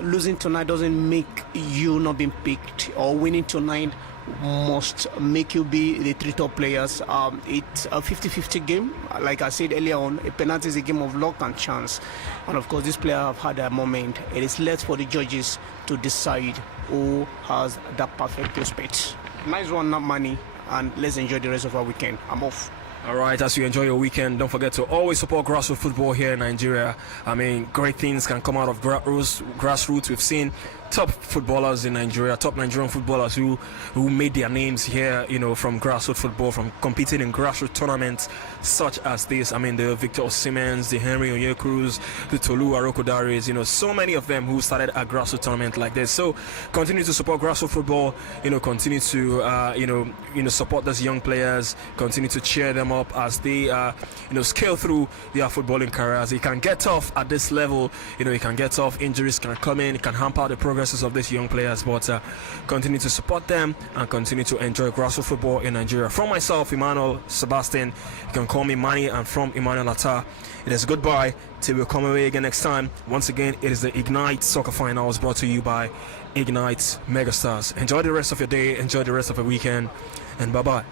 losing tonight doesn't make you not being picked, or winning tonight must make you be the three top players. It's a 50-50 game. Like I said earlier on, a penalty is a game of luck and chance, and of course this player have had a moment. It is left for the judges to decide who has that perfect prospect. Nice one, not money, and let's enjoy the rest of our weekend. I'm off. All right, as you enjoy your weekend, don't forget to always support grassroots football here in Nigeria. I mean, great things can come out of grassroots. We've seen top footballers in Nigeria, top Nigerian footballers who made their names here, you know, from grassroots football, from competing in grassroots tournaments such as this. I mean, the Victor Osimhen's, the Henry Onyekuru's, the Tolu Arokodares, you know, so many of them who started a grassroots tournament like this. So continue to support grassroots football, you know, continue to, support those young players, continue to cheer them up as they, scale through their footballing careers. It can get tough at this level, you know, it can get tough, injuries can come in, it can hamper the progress of these young players, but continue to support them and continue to enjoy grassroots football in Nigeria. From myself, Emmanuel Sebastian, you can call me Manny, and from Emmanuel Atta, it is goodbye till we come away again next time. Once again, it is the Ignite Soccer Finals brought to you by Ignite Megastars. Enjoy the rest of your day, enjoy the rest of your weekend, and bye-bye.